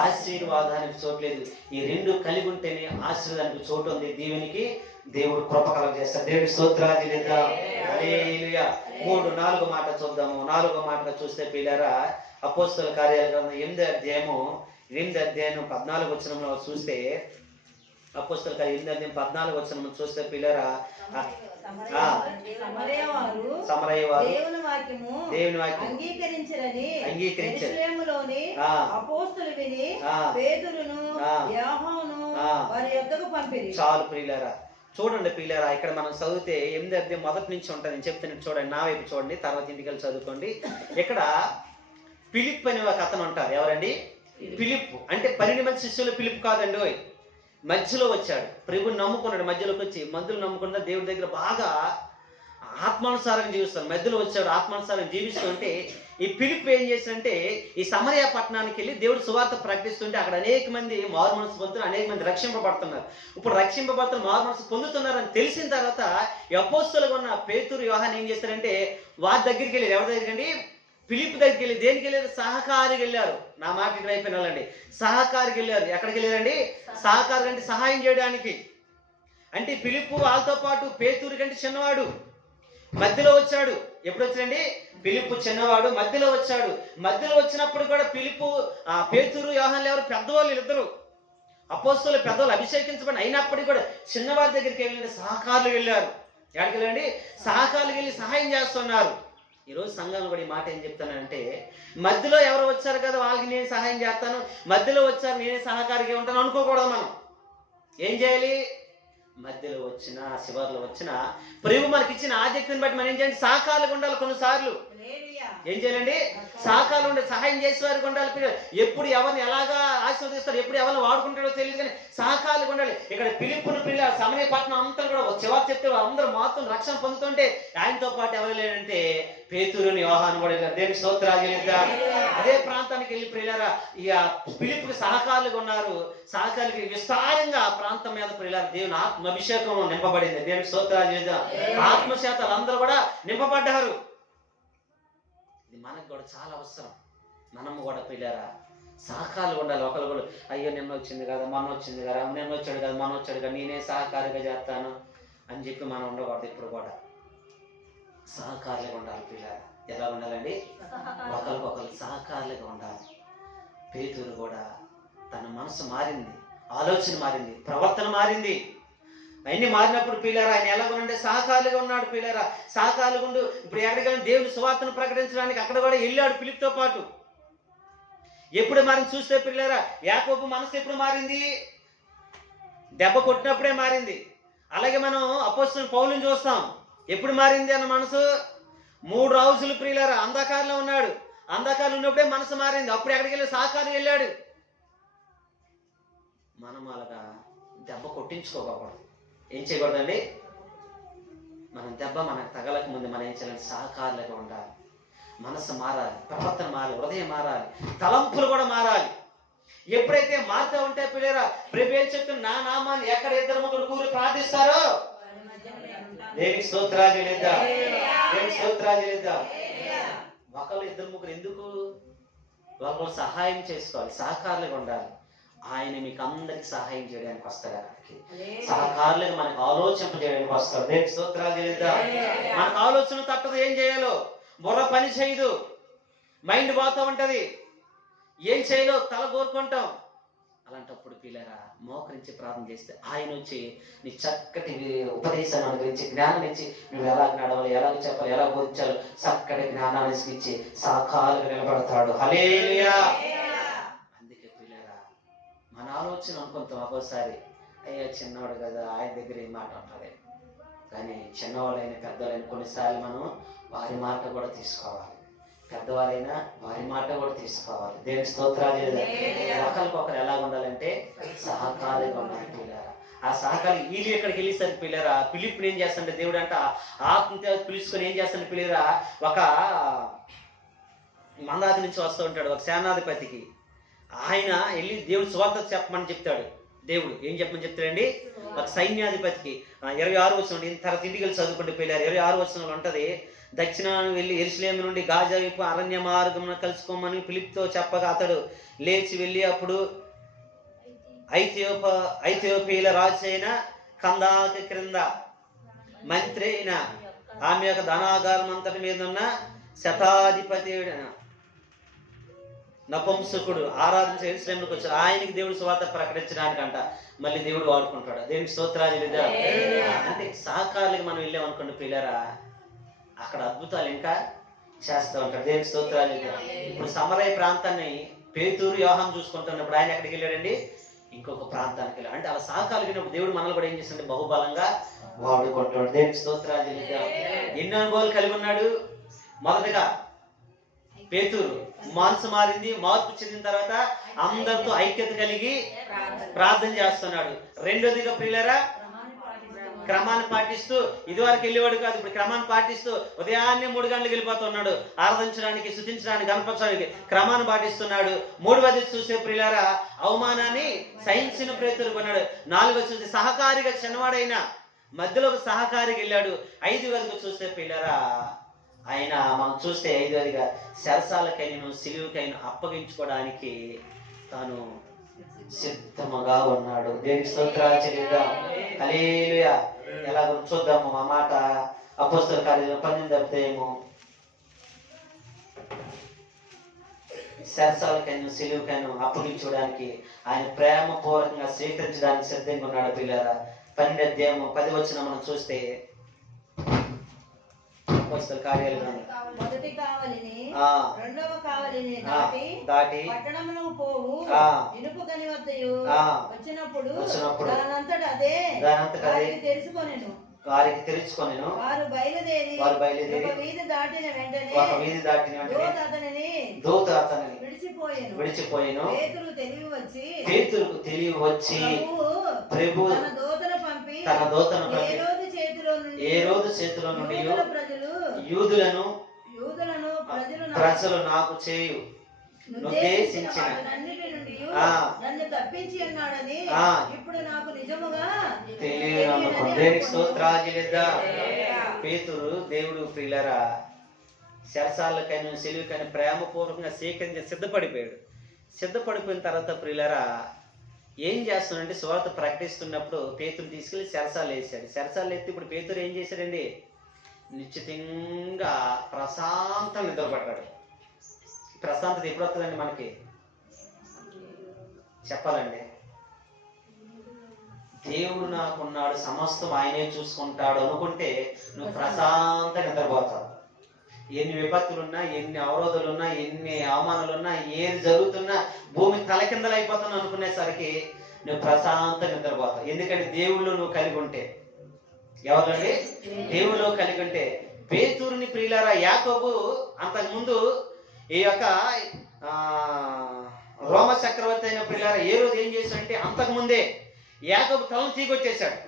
ఆశీర్వాదానికి చోట్లేదు. ఈ 2 కలిగి ఉంటేనే ఆశీర్వాదానికి చోటు ఉంది. దీవెనికి దేవుడు కృప కలుగజేస్తాడు. దేవుడి స్తోత్రాలు చెల్లిద్దాం. హల్లెలూయా. 4 మాట చూద్దాము. 4వ మాటగా చూస్తే పిల్లారా, అపోస్తల కార్యాల గ్రంథం 8వ అధ్యాయము 14వ వచనంలో చూస్తే, అపోస్తల కార్యం 8వ అధ్యాయం 14వ వచనం చూస్తే పిల్లారా, సమరయ వారు దేవుని వాక్యము అంగీకరించరని యెరూషలేములోని అపోస్తలు విని పేతురును యోహాను వారి యొద్దకు పంపిరి. చాలు ప్రియులారా, చూడండి ప్రియులారా, ఇక్కడ మనం చదివితే 8వ అధ్యాయం మొదటి నుంచి ఉంటుంది. నేను చెప్తాను చూడండి, నా వైపు చూడండి, తర్వాత ఇంటికి వెళ్ళి చదువుకోండి. ఇక్కడ ఫిలిప్ అనే ఒక అతను ఉంటారు. ఎవరండి? ఫిలిప్. అంటే 12 మంది శిష్యులు ఫిలిప్ కాదండి, మధ్యలో వచ్చాడు. ప్రభుని నమ్ముకున్నాడు, మధ్యలోకి వచ్చి మందులు నమ్ముకున్న దేవుడి దగ్గర బాగా ఆత్మానుసారంగా జీవిస్తాడు. మధ్యలో వచ్చాడు, ఆత్మానుసారంగా జీవిస్తుంటే ఈ ఫిలిప్ ఏం చేశాడంటే ఈ సమరయ పట్టణానికి వెళ్ళి దేవుడు సువార్త ప్రకటిస్తుంటే అక్కడ అనేక మంది మారు మనసు పొందుతున్నారు, అనేక మంది రక్షింపబడుతున్నారు. ఇప్పుడు రక్షింపబడుతున్న మారు మనసు పొందుతున్నారని తెలిసిన తర్వాత అపోస్తలుగా ఉన్న పేతురు, యోహాను ఏం చేస్తారంటే వారి దగ్గరికి వెళ్ళారు. ఎవరి దగ్గరికి అండి? ఫిలిప్ దగ్గరికి వెళ్ళి. దేనికి వెళ్ళారు? సహకారికి వెళ్ళారు. నా మాట ఇక్కడ అయిపోయిన వాళ్ళండి, సహకారికి వెళ్ళారు. ఎక్కడికి వెళ్ళారండి? సహకారి అంటే సహాయం చేయడానికి. అంటే ఫిలిప్ వాళ్ళతో పాటు పేతురు కంటే చిన్నవాడు, మధ్యలో వచ్చాడు. ఎప్పుడు వచ్చాడండి? ఫిలిప్ చిన్నవాడు, మధ్యలో వచ్చాడు. మధ్యలో వచ్చినప్పుడు కూడా ఫిలిప్, పేతురు, యోహానులు ఎవరు? పెద్దవాళ్ళు ఇద్దరు, అపోస్తలులు, పెద్దవాళ్ళు, అభిషేకించబడి అయినప్పటికీ కూడా చిన్నవారి దగ్గరికి వెళ్ళండి, సహకారులు వెళ్ళారు. ఎక్కడికి వెళ్ళండి? సహకారులు వెళ్ళి సహాయం చేస్తున్నారు. ఈరోజు సంఘంలో కూడా ఈ మాట ఏం చెప్తానంటే, మధ్యలో ఎవరు వచ్చారు కదా వాళ్ళకి నేను సహాయం చేస్తాను, మధ్యలో వచ్చారు నేనే సహకారిగా ఉంటాను అనుకోకూడదు. మనం ఏం చేయాలి? మధ్యలో వచ్చిన శివర్లో వచ్చిన ప్రభు మనకి ఇచ్చిన ఆసక్తిని బట్టి మనం ఏం చేయాలి? సహకారులుగా ఉండాలి. కొన్నిసార్లు ఏం చేయాలండి? సహకారులు ఉండే సహాయం చేసేవారికి ఉండాలి. ఎప్పుడు ఎవరిని ఎలాగా ఆశీర్వదిస్తాడు, ఎప్పుడు ఎవరిని వాడుకుంటాడో తెలియదు, కానీ సహకారులుగా ఉండాలి. ఇక్కడ ఫిలిప్పును పిల్ల సమరయ పట్టణం అంతా కూడా చివరి చెప్తే అందరూ మాత్రం రక్షణ పొందుతుంటే ఆయనతో పాటు ఎవరు లేదంటే పేతురుని, యోహాను కూడా వెళ్ళారు. దేవుని స్తోత్రాలు చెల్లిద్దాం. అదే ప్రాంతానికి వెళ్ళి ప్రియులారా ఇక ఫిలిప్పుకి సహకారులుగా ఉన్నారు. సహకారులకి విస్తారంగా ఆ ప్రాంతం మీద ప్రియులారా దేవుని ఆత్మాభిషేకం నింపబడింది. దేవుని స్తోత్రాలు చెల్లిద్దాం. ఆత్మశాతాలు అందరూ కూడా నింపబడ్డారు. ఇది మనకు కూడా చాలా అవసరం. మనము కూడా ప్రియులారా సహకారులు ఉండాలి. ఒకరు కూడా అయ్యో నిన్న వచ్చింది కదా, మొన్న వచ్చింది కదా, నిన్న వచ్చాడు కదా, మొన్న వచ్చాడు కదా, నేనే సహకారిగా చేస్తాను అని చెప్పి మనం ఉండకూడదు. ఇప్పుడు కూడా సహకారులుగా ఉండాలి ప్రియులారా. ఎలా ఉండాలండి? ఒకరికొకరు సహకారులుగా ఉండాలి. పేతురు కూడా తన మనసు మారింది, ఆలోచన మారింది, ప్రవర్తన మారింది. అన్ని మారినప్పుడు ప్రియులారా ఆయన ఎలాగోనంటే సహకారులుగా ఉన్నాడు. ప్రియులారా సహకారులుగా ఉండు. ఇప్పుడు ఎక్కడికైనా దేవుని సువార్తను ప్రకటించడానికి అక్కడ కూడా వెళ్ళాడు ఫిలిప్తో పాటు. ఎప్పుడు మారింది చూస్తే ప్రియులారా యాకోబు మనసు ఎప్పుడు మారింది? దెబ్బ కొట్టినప్పుడే మారింది. అలాగే మనం అపోస్తలుడైన పౌలుని చూస్తాం. ఎప్పుడు మారింది అన్న మనసు? 3 రోజులు ప్రియులారా అంధకారంలో ఉన్నాడు. అంధకారంలో ఉన్నప్పుడే మనసు మారింది. అప్పుడు ఎక్కడికి వెళ్ళి సహకారం వెళ్ళాడు. మనం అలాగా దెబ్బ కొట్టించుకోకూడదు. ఏం చేయకూడదండి? మనం దెబ్బ మనకు తగలక ముందు మనం ఏం చేయాలి? సహకారులుగా ఉండాలి. మనసు మారాలి, ప్రవర్తన మారాలి, హృదయం మారాలి, తలంపులు కూడా మారాలి. ఎప్పుడైతే మారుతూ ఉంటే పిల్లరా ప్రభు ఏం చెప్తున్నా, నా నామాన్ని ఎక్కడ 2-3 కూడి ప్రార్థిస్తారో దేనికి స్తోత్రాలు చెల్లిద్దాం. దేనికి స్తోత్రాలు చెల్లిద్దాం. ఒకళ్ళు 2-3 ఎందుకు? ఒకళ్ళు సహాయం చేసుకోవాలి, సహకారులుగా ఉండాలి. ఆయన మీకు అందరికి సహాయం చేయడానికి వస్తాడు. సహకారులుగా మనకు ఆలోచన చేయడానికి వస్తాడు. దేనికి స్తోత్రాలు చెల్లిద్దాం. మనకు ఆలోచన తప్పదు. ఏం చేయాలో బుర్ర పని చేయదు, మైండ్ పోతూ ఉంటది, ఏం చేయాలో తల కోరుకుంటాం. అలాంటప్పుడు పిల్లరా మోకరించి ప్రార్థన చేస్తే ఆయన వచ్చి నీ చక్కటి ఉపదేశాన్ని అనుగ్రహించి జ్ఞానం ఇచ్చి నువ్వు ఎలా నడవాలి, ఎలా చెప్పాలి, ఎలా బోధించాలి చక్కటి జ్ఞానాన్ని ఇచ్చి సహకారులుగా నిలబడతాడు. హల్లెలూయా. అందుకే పిల్లరా మన ఆలోచన అనుకుంటాం ఒక్కోసారి, అయ్యా చిన్నవాడు కదా ఆయన దగ్గర ఏం మాట ఉంటుంది. కానీ చిన్నవాళ్ళైనా పెద్దవాళ్ళైనా కొన్నిసార్లు మనం వారి మాట కూడా తీసుకోవాలి. పెద్దవారైనా వారి మాట కూడా తీసుకోవాలి. దేవుని స్తోత్రాలు ఒకరికొకరు ఎలా ఉండాలంటే సహకారులుగా ఉండాలి పిల్లరా. ఆ సహకారం వీళ్ళు ఎక్కడికి వెళ్ళేసరికి పిల్లరా ఫిలిప్ని ఏం చేస్తాడంటే దేవుడు అంట ఆత్మ పిలుచుకొని ఏం చేస్తాడు పిల్లరా ఒక మందాది నుంచి వస్తూ ఉంటాడు ఒక సేనాధిపతికి. ఆయన వెళ్ళి దేవుడు సువార్త చెప్పమని చెప్తాడు. దేవుడు ఏం చెప్పమని చెప్తాడండి ఒక సైన్యాధిపతికి. 26 వచనం తర్వాత ఇంటికి వెళ్ళి చదువుకుంటూ పిల్లలు 26 వచనంలో ఉంటది. దక్షిణాన్ని వెళ్ళి యెరూషలేము నుండి గాజా వైపు అరణ్య మార్గమున కలుసుకోమని ఫిలిప్తో చెప్పగా అతడు లేచి వెళ్ళి అప్పుడు ఐథియోపియల రాజు అయిన కందాకి క్రింద మంత్రి అయిన ఆమె యొక్క ధనాగారం అంతటి మీద ఉన్న శతాధిపతి నపుంసకుడు ఆరాధించే యెరూషలేముకు వచ్చాడు. ఆయనకి దేవుడు సువార్త ప్రకటించడానికంట మళ్ళీ దేవుడు వాడుకుంటాడు. దేవునికి స్తోత్రాలు లేదా. అంటే సహకారులకి మనం వెళ్ళామనుకోండి పిల్లరా, అక్కడ అద్భుతాలు ఇంకా చేస్తూ ఉంటాడు. దేవునికి స్తోత్రాలు లేదా. ఇప్పుడు సమరయ ప్రాంతాన్ని పేతురు యోహాను చూసుకుంటున్నప్పుడు ఆయన ఎక్కడికి వెళ్ళాడండి? ఇంకొక ప్రాంతానికి వెళ్ళాడు. అంటే అలా సహకారులు వెళ్ళినప్పుడు దేవుడు మనల్ని కూడా ఏం చేస్తాడు? బహుబలంగా వాడుకుంటాడు. దేవునికి స్తోత్రాలు లేదా. ఎన్ని అనుభవాలు కలిగి ఉన్నాడు? మొదటగా పేతురు మనసు మారింది, మార్పు చెందిన తర్వాత అందరితో ఐక్యత కలిగి ప్రార్థన చేస్తున్నాడు. రెండోదిగా ప్రియులారా, క్రమాన్ని పాటిస్తూ, ఇదివరకు వెళ్ళేవాడు కాదు, ఇప్పుడు క్రమాన్ని పాటిస్తూ ఉదయాన్నే 3 గంటలకు వెళ్ళిపోతున్నాడు. ఆరాధించడానికి, స్తుతించడానికి, గణపరచడానికి క్రమాన్ని పాటిస్తున్నాడు. 3వది చూసే ప్రియులారా, అవమానాన్ని సహించిన పేతురు కొన్నాడు. 4వది చూసే సహకారిగా చిన్నవాడైన మధ్యలో ఒక సహకారికి వెళ్ళాడు. 5వదిగా చూస్తే ప్రియులారా, ఆయన మనం చూస్తే 5వదిగా శరసాలకైనా సిలువకైనా అప్పగించుకోవడానికి తాను సిద్ధముగా ఉన్నాడు. దేవునికి స్తోత్రాలు చెల్లిద్దాం. హల్లెలూయా. ఎలాగో చూద్దాము ఆ మాట. అపోస్తల కార్యాలు 18వ అధ్యాయము. శరసాలకైనా సిలువకైనా అప్పగించుకోవడానికి ఆయన ప్రేమపూర్వకంగా స్వీకరించడానికి సిద్ధంగా ఉన్నాడు. పిల్లరా 12వ అధ్యాయము 10వ వచనం మనం చూస్తే, కార్యాలు మొదటి కావలిని రెండవ కావలిని దాటి పట్టణమునకు పోవు ఇనుప గని వద్దయు వచ్చినప్పుడు దానంతట అదే వారికి తెలుసుకొనెను. వారు బయలుదేరి వీధి దాటిన వెంటనే దూత అతనిని విడిచిపోయెను. పేతురుకు తెలివి వచ్చి ప్రభువు తన దూతను పంపి ఏ రోజు చేతిలో నుండి యూదులను ప్రజలు నాకు చేయు ఉద్దేశించిన నన్ను తప్పించి ఉన్నాడని ఇప్పుడు నాకు నిజముగా పేతురు దేవుడు ప్రియులరా శరసాలకైనా సిలువకైనా ప్రేమపూర్వకంగా స్వీకరించి సిద్ధపడిపోయిన తర్వాత ప్రియులరా ఏం చేస్తున్నాడంటే సువార్త ప్రకటిస్తున్నప్పుడు పేతురు తీసుకెళ్లి శరసాలు వేసాడు. శరసాలు ఎత్తి ఇప్పుడు పేతురు ఏం చేశాడండి? నిశ్చితంగా ప్రశాంతంగా నిద్రపడ్డాడు. ప్రశాంతత ఎప్పుడు వస్తుందండి మనకి? చెప్పాలండి, దేవుడు నాకున్నాడు, సమస్తం ఆయనే చూసుకుంటాడు అనుకుంటే నువ్వు ప్రశాంతంగా నిద్రపోతావు. ఎన్ని విపత్తులున్నా, ఎన్ని అవరోధాలున్నా, ఎన్ని అవమానాలున్నా, ఏది జరుగుతున్నా భూమి తలకిందలు అయిపోతాను అనుకునేసరికి నువ్వు ప్రశాంతంగా నిద్రపోతావు. ఎందుకంటే దేవుళ్ళు నువ్వు కలిగి ఉంటే. ఎవరండి? దేవుళ్ళు కలిగి ఉంటే. పేతురుని ప్రియులారా యాకోబు అంతకుముందు ఈ యొక్క రోమ చక్రవర్తి అయిన ప్రియులారా ఏ రోజు ఏం చేశాడంటే, అంతకుముందే యాకోబు తలను తీగొచ్చేశాడు.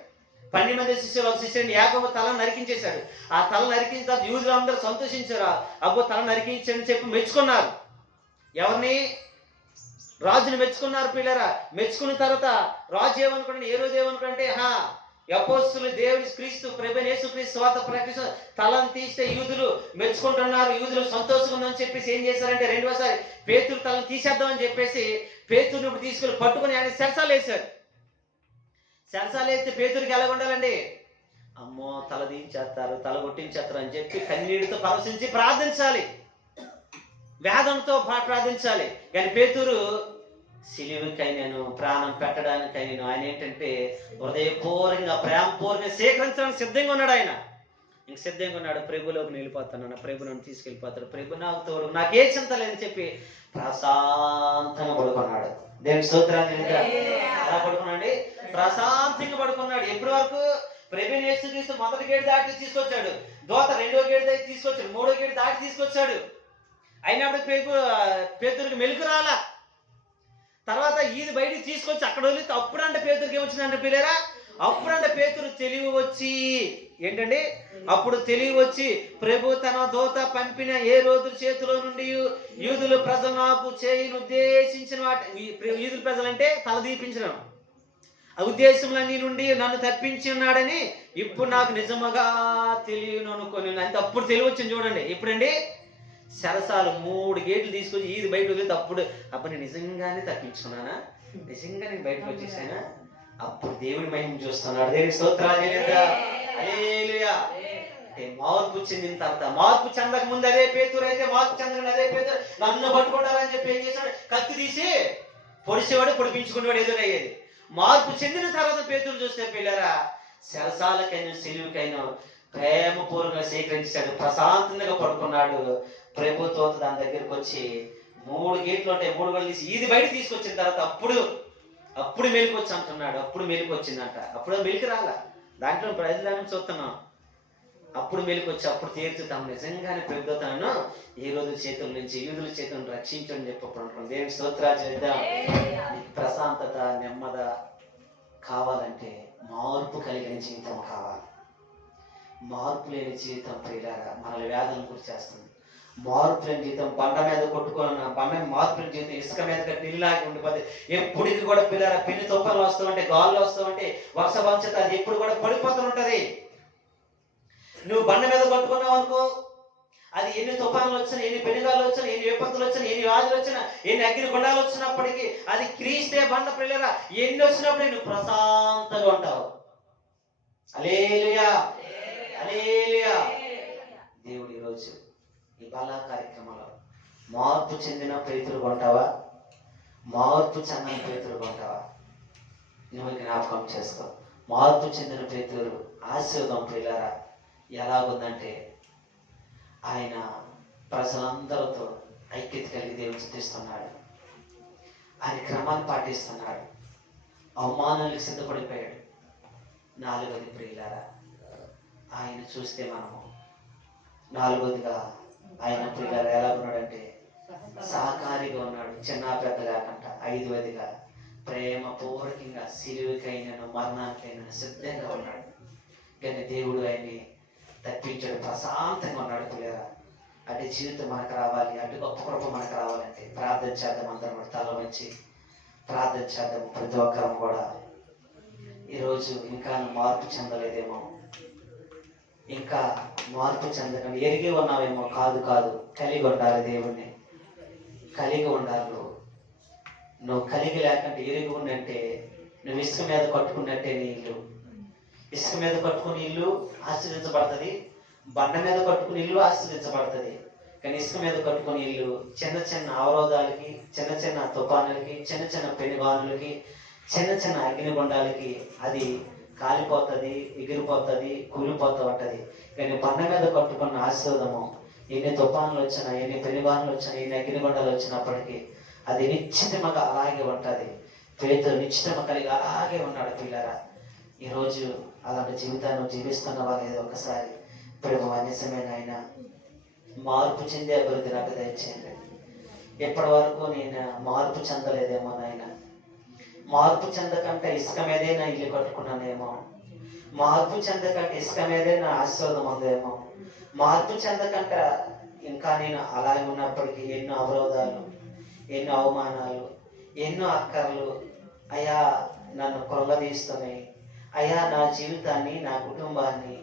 12 మంది శిష్యులు ఒక శిష్యుని యాకోబు తల నరికించేశాడు. ఆ తల నరికించిన తర్వాత యూదులందరూ సంతోషించారు. అబ్బో తల నరికించని చెప్పి మెచ్చుకున్నారు. ఎవరిని? రాజుని మెచ్చుకున్నారు పిల్లరా. మెచ్చుకున్న తర్వాత రాజు ఏమనుకుంటే, ఏ రోజు ఏమనుకుంటే, అపోస్తలులు దేవుని క్రీస్తు ప్రభువైన యేసుక్రీస్తు సువార్త ప్రకటిస్తూ తలను తీస్తే యూదులు మెచ్చుకుంటున్నారు, యూదులు సంతోషంగా ఉందని చెప్పేసి ఏం చేశారంటే, రెండోసారి పేతురు తలను తీసేద్దామని చెప్పేసి పేతురుని ఇప్పుడు తీసుకెళ్ళి పట్టుకుని ఆయన శరసాలు వేశారు. శరసాలు వేస్తే పేతురికి ఎలా ఉండాలండి? అమ్మో తల దించేస్తారు, తల కొట్టించేస్తారు అని చెప్పి కన్నీటితో పరవశించి ప్రార్థించాలి, వేదంతో ప్రార్థించాలి. కానీ పేతురు సిలువకైనాను ప్రాణం పెట్టడానికైనా ఆయన ఏంటంటే హృదయపూర్వకంగా ప్రేమపూర్వకంగా సేకరించడానికి సిద్ధంగా ఉన్నాడు. ఆయన ఇంక సిద్ధంగా ఉన్నాడు. ప్రభులోకి వెళ్ళిపోతాను, ప్రభు నన్ను తీసుకెళ్ళిపోతాడు, ప్రభు నాకు తోడు, నాకే చింత లేదని చెప్పి ప్రశాంతంగా పడుకున్నాడు. దేవుని స్తోత్రాలు. ఎలా పడుకున్నాడు? ప్రశాంతంగా పడుకున్నాడు. ఎప్పటి వరకు? ప్రభువుని యేసుక్రీస్తు మొదటి గేటు దాటి తీసుకొచ్చాడు, దూత 2వ గేటు దాటి తీసుకొచ్చాడు, 3వ గేటు దాటి తీసుకొచ్చాడు. అయినప్పుడు పేతురికి మెలుకు రాలా. తర్వాత ఈది బయటికి తీసుకొచ్చి అక్కడ వదిలితే అప్పుడంటే పేతురికి ఏమొచ్చిందంటే పిల్లరా, అప్పుడంటే పేతురు తెలివి వచ్చి ఏంటండి, అప్పుడు తెలివి వచ్చి ప్రభు తన దూత పంపిన ఏ రోజు చేతిలో నుండి యూదుల ప్రజలు నాకు చేయను ఉద్దేశించిన వాటి, యూదుల ప్రజలంటే తల దీపించిన ఆ ఉద్దేశంలన్నీ నుండి నన్ను తప్పించి ఉన్నాడని ఇప్పుడు నాకు నిజముగా తెలియను అనుకొని అంటే అప్పుడు తెలివి వచ్చింది. చూడండి ఇప్పుడండి శరసాలు 3 గేట్లు తీసుకొచ్చి ఈది బయట వదిలితే అప్పుడు నేను నిజంగానే తప్పించుకున్నానా, నిజంగా నేను బయటకు వచ్చేసానా, అప్పుడు దేవుడి మహిమ చూస్తున్నాడు. దేవుని స్తోత్రాలు. హల్లెలూయా. అంటే మార్పు చెందిన తర్వాత, మార్పు చెందక ముందు అదే పేతురు అయితే, మార్పు చెందని అదే పేతురు నన్ను పట్టుకుంటారని చెప్పి ఏం చేశాడు? కత్తి తీసి పొడిచేవాడు, పొడిపించుకునేవాడు, ఎదురయ్యేది. మార్పు చెందిన తర్వాత పేతురు చూస్తే పిల్లరా, శరసాలకైనా సిలువుకైనా ప్రేమపూర్వకంగా స్వీకరించాడు, ప్రశాంతంగా పడుకున్నాడు. ప్రభుత్వం దాని దగ్గరికి వచ్చి 3 గేట్లు ఉంటాయి, 3 గోడలు తీసి ఇది బయట తీసుకొచ్చిన తర్వాత అప్పుడు మెలికొచ్చి అంటున్నాడు. అప్పుడు మెలికి వచ్చిందంట. అప్పుడు మెలికి రాలా, దాంట్లో ప్రజలను చూస్తున్నాం. అప్పుడు మెలికొచ్చి అప్పుడు తీర్చుతాం నిజంగానే ప్రభుత్వాలను ఈ రోజు చేతుల నుంచి, యూదుల చేతులను రక్షించని చెప్పి దేవుని స్తోత్రాలు చేద్దాం. నీకు ప్రశాంతత, నెమ్మద కావాలంటే మార్పు కలిగిన జీవితం కావాలి. మార్పు లేని జీవితం ప్రియులారా మనల్ని వ్యాధులను గురి చేస్తుంది. మార్పు లేని జీవితం బండ మీద కొట్టుకున్న మార్పు లేని జీవితం ఇసుక మీద నీళ్ళలాగి ఉండిపోతే ఎప్పటికి కూడా పిల్లరా పెళ్లి తుఫాన్లు వస్తామంటే, గాల్లో వస్తామంటే, వర్ష వంచత అది ఎప్పుడు కూడా పడిపోతూ ఉంటది. నువ్వు బండ మీద కొట్టుకున్నావు అనుకో, అది ఎన్ని తుఫాన్లు వచ్చినా, ఎన్ని పెనుగాలు వచ్చినా, ఎన్ని విపత్తులు వచ్చినా, ఎన్ని వ్యాధులు వచ్చినా, ఎన్ని అగ్ని గుండాలు వచ్చినప్పటికీ అది క్రీస్తే బండ పిల్లరా ఎన్ని వచ్చినప్పుడు నువ్వు ప్రశాంతంగా ఉంటావు. హల్లెలూయా, హల్లెలూయా. దేవుడు ఈరోజు ఈ బాల కార్యక్రమంలో మార్పు చెందిన పేతురు కొంటావా, మార్పు చెందిన పేతురు కొంటావా? నువ్వు జ్ఞాపకం చేసుకో. మార్పు చెందిన పేతురు ఆశీర్వాదం పిల్లరా ఎలాగుందంటే, ఆయన ప్రజలందరితో ఐక్యత కలిగి దేవుని స్తుతిస్తున్నాడు. ఆయన క్రమాన్ని పాటిస్తున్నాడు. అవమానాలకు సిద్ధపడిపోయాడు. 4వది ప్రియులారా, ఆయన చూస్తే మనము 4వదిగా ఆయన ప్రియులారా ఎలా ఉన్నాడంటే సహకారిగా ఉన్నాడు, చిన్న పెద్ద లేకుండా. 5వదిగా ప్రేమపూర్వకంగా సిలువకైనా మరణానికైనా సిద్ధంగా ఉన్నాడు. కానీ దేవుడు ఆయన్ని తప్పించాడు, ప్రశాంతంగా ఉన్నాడు పిల్లరా. అటు జీవితం మనకు రావాలి, అటు గొప్ప కృప మనకు రావాలంటే ప్రార్థన చేద్దాం. అందరం తల వచ్చి ప్రార్థన చేద్దాం. ప్రతి ఒక్కరం కూడా ఈరోజు ఇంకా మార్పు చెందలేదేమో, ఇంకా మార్పు చెందకుండా ఎరిగి ఉన్నావేమో. కాదు, కలిగి ఉండాలి. దేవుణ్ణి కలిగి ఉండాలి. నువ్వు కలిగి లేకుంటే ఎరిగి ఉండంటే నువ్వు ఇసుక మీద కట్టుకున్నట్టే నీ ఇల్లు. ఇసుక మీద కట్టుకుని ఇల్లు ఆశీర్వదించబడుతుంది, బండ మీద కట్టుకుని ఇల్లు ఆశీర్వదించబడుతుంది. కానీ ఇసుక మీద కట్టుకుని ఇల్లు చిన్న చిన్న అవరోధాలకి, చిన్న చిన్న తుఫానులకి, చిన్న చిన్న పెనుగానులకి, చిన్న చిన్న అగ్నిగుండాలకి అది కాలిపోతుంది, ఎగిరిపోతుంది, కూలిపోతూ ఉంటుంది. కానీ బండ మీద కట్టుకున్న ఆశీర్వాదము ఎన్ని తుఫానులు వచ్చినా, ఎన్ని పెనుగానులు వచ్చినా, ఎన్ని అగ్నిగుండాలు వచ్చినప్పటికీ అది నిశ్చితముగా అలాగే ఉంటుంది. పేతురు నిశ్చితము కలిగి అలాగే ఉన్నాడు పిల్లరా. ఈరోజు అలాంటి జీవితాన్ని జీవిస్తున్న వాళ్ళు ఒకసారి ప్రభు అనిసమైన ఆయన మార్పు చెందే అభివృద్ధి నాకు దయచేయండి. ఎప్పటి వరకు నేను మార్పు చెందలేదేమో నాయన, మార్పు చెందకంటే ఇసుక మీదే నా ఇల్లు కట్టుకున్నానేమో, మార్పు చెందకంటే ఇసుక మీదే నా ఆశీర్వాదం ఉందేమో, మార్పు చెందకంటే ఇంకా నేను అలాగే ఉన్నప్పటికీ ఎన్నో అవరోధాలు, ఎన్నో అవమానాలు, ఎన్నో అక్కర్లు అయ్యా నన్ను కృంగదీస్తున్నాయి. అయ్యా నా జీవితాన్ని, నా కుటుంబాన్ని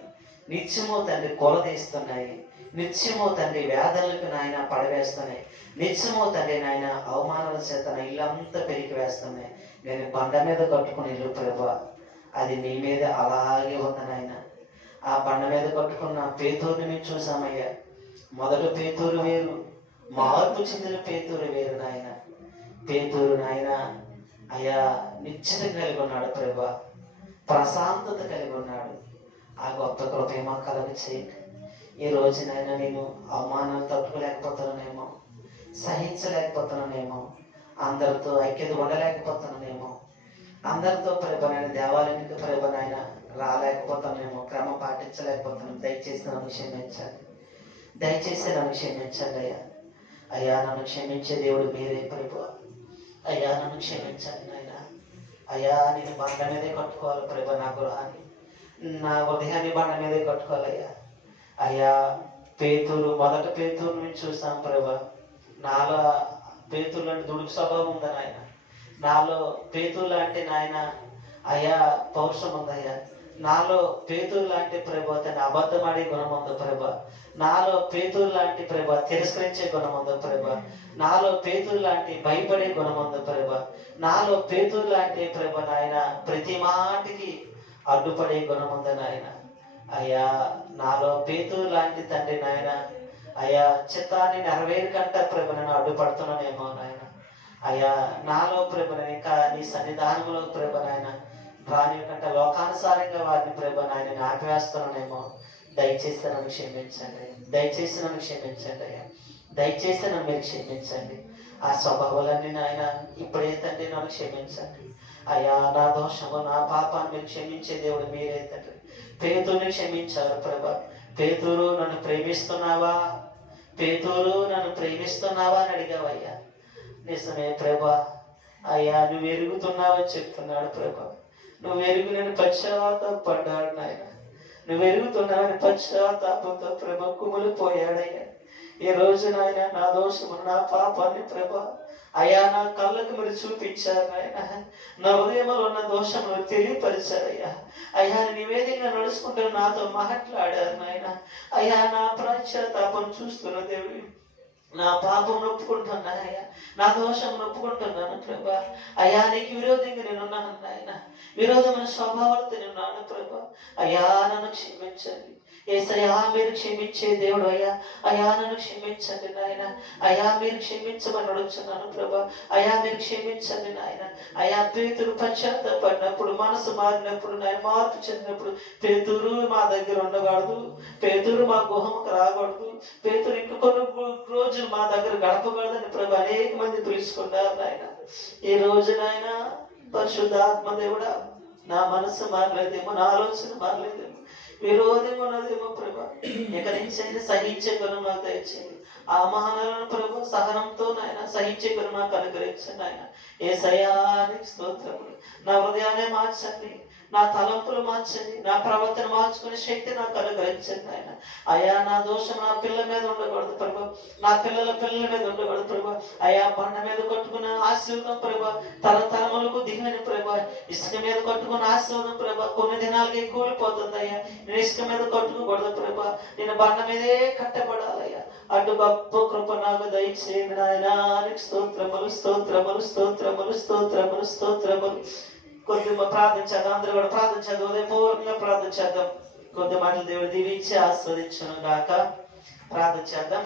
నిత్యమో తండ్రి కొలదీస్తున్నాయి. నిత్యమో తండ్రి వేదనలకు నాయన పడవేస్తున్నాయి. నిత్యమో తండ్రి నాయన అవమానాల చేత నా ఇల్లంతా పెరిగి వేస్తున్నాయి. నేను బండ మీద కట్టుకుని ఇల్లు ప్రభా, అది నీ మీద అలాగే ఉంది నాయన. ఆ బండ మీద కట్టుకున్న పేతురుని మేము చూసామయ్యా. మొదటి పేతురు వేరు, మార్పు చెందిన పేతురు వేరు నాయన. పేతురు నాయన అయ్యా నిశ్చిత కలిగి ఉన్నాడు ప్రభా, ప్రశాంతత కలిగి ఉన్నాడు. ఆ గొప్ప కృప ఏమో కలగ చేయండి. ఈ రోజునైనా నేను అవమానాలు తట్టుకోలేకపోతున్నానేమో, సహించలేకపోతున్నానేమో, అందరితో ఐక్యత ఉండలేకపోతున్నానేమో, అందరితో ప్రభనైనా దేవాలయానికి ప్రభనైనా రాలేకపోతానేమో, క్రమం పాటించలేకపోతున్నాను. దయచేసి నన్ను క్షమించండి, దయచేసి నన్ను క్షమించండి అయ్యా. అయ్యా నన్ను క్షమించే దేవుడు మీరే ప్రభు. అయ్యా నన్ను క్షమించండి నాయన. అయ్యా నేను బండ మీదే కట్టుకోవాలి ప్రభు, నా గృహాన్ని, నా ఉదయాన్ని బండ మీదే కట్టుకోవాలయ్యా. అయ్యా పేతురు, మొదట పేతురు నుంచి చూస్తాం ప్రభా, నాలో పేతురు లాంటి దుడుకు స్వభావం ఉందా నాయన, నాలో పేతురు లాంటి నాయన అయ్యా పౌరుషం ఉందయ్యా, నాలో పేతురు లాంటి ప్రభా తన అబద్ధమాడే గుణం ఉందా ప్రభా, నాలో పేతురు లాంటి ప్రభా తిరస్కరించే గుణం ఉందా ప్రభా, నాలో పేతురు లాంటి భయపడే గుణం ఉందా ప్రభా, నాలో పేతురు లాంటి ప్రభా నాయన ప్రతి మాటికి అడ్డుపడే గుణం ఉందా నాయన. అయ్యా నాలో పేతురు లాంటి తండ్రి నాయన, అయ్యా చిత్తాన్ని నెరవేరుకంట ప్రభు నేను అడ్డుపడుతున్నానేమో నాయన. అయ్యా నాలో ప్రభు ఇంకా నీ సన్నిధానంలో ప్రభు నాయన రాని కంటే లోకానుసారంగా వారిని ప్రభు నాయన ఆపివేస్తున్నానేమో. దయచేసి నన్ను క్షమించండి, దయచేసి నన్ను క్షమించండి అయ్యా, దయచేసి నన్ను మీరు క్షమించండి. ఆ స్వభావాలన్నీ నాయన ఇప్పుడే తండ్రి నన్ను క్షమించండి అయ్యా. నా దోషము నా పాపాన్ని మీరు క్షమించే దేవుడు మీరే తండ్రి. పేతురుని క్షమించారు ప్రభా. పేతురు నన్ను ప్రేమిస్తున్నావా, పేతురు నన్ను ప్రేమిస్తున్నావా అని అడిగావయ్యా. నిజమే ప్రభా. అయ్యా నువ్వు ఎరుగుతున్నావని చెప్తున్నాడు ప్రభా. నువ్వు ఎరుగు నేను పశ్చాత్తాపడ్డాడు నాయన. నువ్వు ఎరుగుతున్నావని పశ్చాత్తాపంతో ప్రభా కుమిలిపోయాడయ్యా. ఈ రోజు నాయన నా దోషము నా పాపాన్ని ప్రభా అయ్యా నా కళ్ళకు మీరు చూపించారు నాయన. నా హృదయంలో ఉన్న దోషములు తెలియపరిచారయ్యా. అయ్యా నివేదిగా నడుచుకుంటూ నాతో మాట్లాడారు నాయన. అయ్యా నా పశ్చాత్తాపం చూస్తున్న దేవుడు, నా పాపం నొప్పుకుంటున్నానయ్యా, నా దోషం నొప్పుకుంటున్నాను ప్రభా. అయ్యా నీకు విరోధంగా నేనున్నాను నాయన, విరోధమైన స్వభావాలతో నేనున్నాను ప్రభా. అయ్యా నన్ను క్షమించండి యేసయ్యా. మీరు క్షమించే దేవుడు అయ్యా. అయ్యా నన్ను క్షమించండి నాయన. అయ్యా మీరు క్షమించమని అడుగుతున్నాను ప్రభా. అయ్యా మీరు క్షమించండి నాయన. అయ్యా పేతురు పశ్చాత్తాపడినప్పుడు, మనసు మారినప్పుడు, నాయన మార్పు చెందినప్పుడు, పేతురు మా దగ్గర ఉండకూడదు, పేతురు మా గుహంకు రాకూడదు, పేతురు ఇంక కొన్ని రోజులు మా దగ్గర గడపకూడదని ప్రభా అనేక మంది పిలుచుకున్నారు నాయన. ఈ రోజు నాయన పరిశుద్ధాత్మ దేవుడా, నా మనసు మారలేదేమో, నా ఆలోచన మారలేదేమో, విరోధం ఉన్నదేమో ప్రభా. ఎక్కడి నుంచి సహించే గుణం నాకు దయచేయండి. ఆ మానవులను ప్రభు సహనంతో నాయన సహించే గుణం నాకు అనుగ్రహించండి ఆయన. యేసయ్యానికి స్తోత్రములు. నా హృదయాన్ని మార్చండి, నా తలంపులు మార్చండి, నా ప్రవర్తన మార్చుకునే శక్తి నాకు అనుగ్రహించండి ఆయన. అయ్యా నా దోషం నా పిల్లల మీద ఉండకూడదు ప్రభా, నా పిల్లల మీద ఉండకూడదు ప్రభా. అయ్యా బండ మీద కొట్టుకున్న ఆశీర్వాదం ప్రభా తరతరములకు దిగని ప్రభా. ఇసుక మీద కొట్టుకున్న ఆశీర్వాదం ప్రభా కొన్ని దినాలకి కూలిపోతుంది అయ్యా. నేను ఇసుక మీద కొట్టుకోకూడదు ప్రభా, నేను బండ మీదే కట్టబడాలయ్యా. అటు గొప్ప కృప నాకు దయచేయండి నాయనా. స్తోత్రములు స్తోత్రములు స్తోత్రములు స్తోత్రములు స్తోత్రములు. కొద్దిగా ప్రార్థించేద్దాం, అందరూ కూడా ప్రార్థించేద్దాం, ఉదయపూర్వకంగా ప్రార్థించేద్దాం. కొద్ది మాటలు దేవుడు దీవించి ఆస్వాదించును గాక. ప్రార్థించేద్దాం.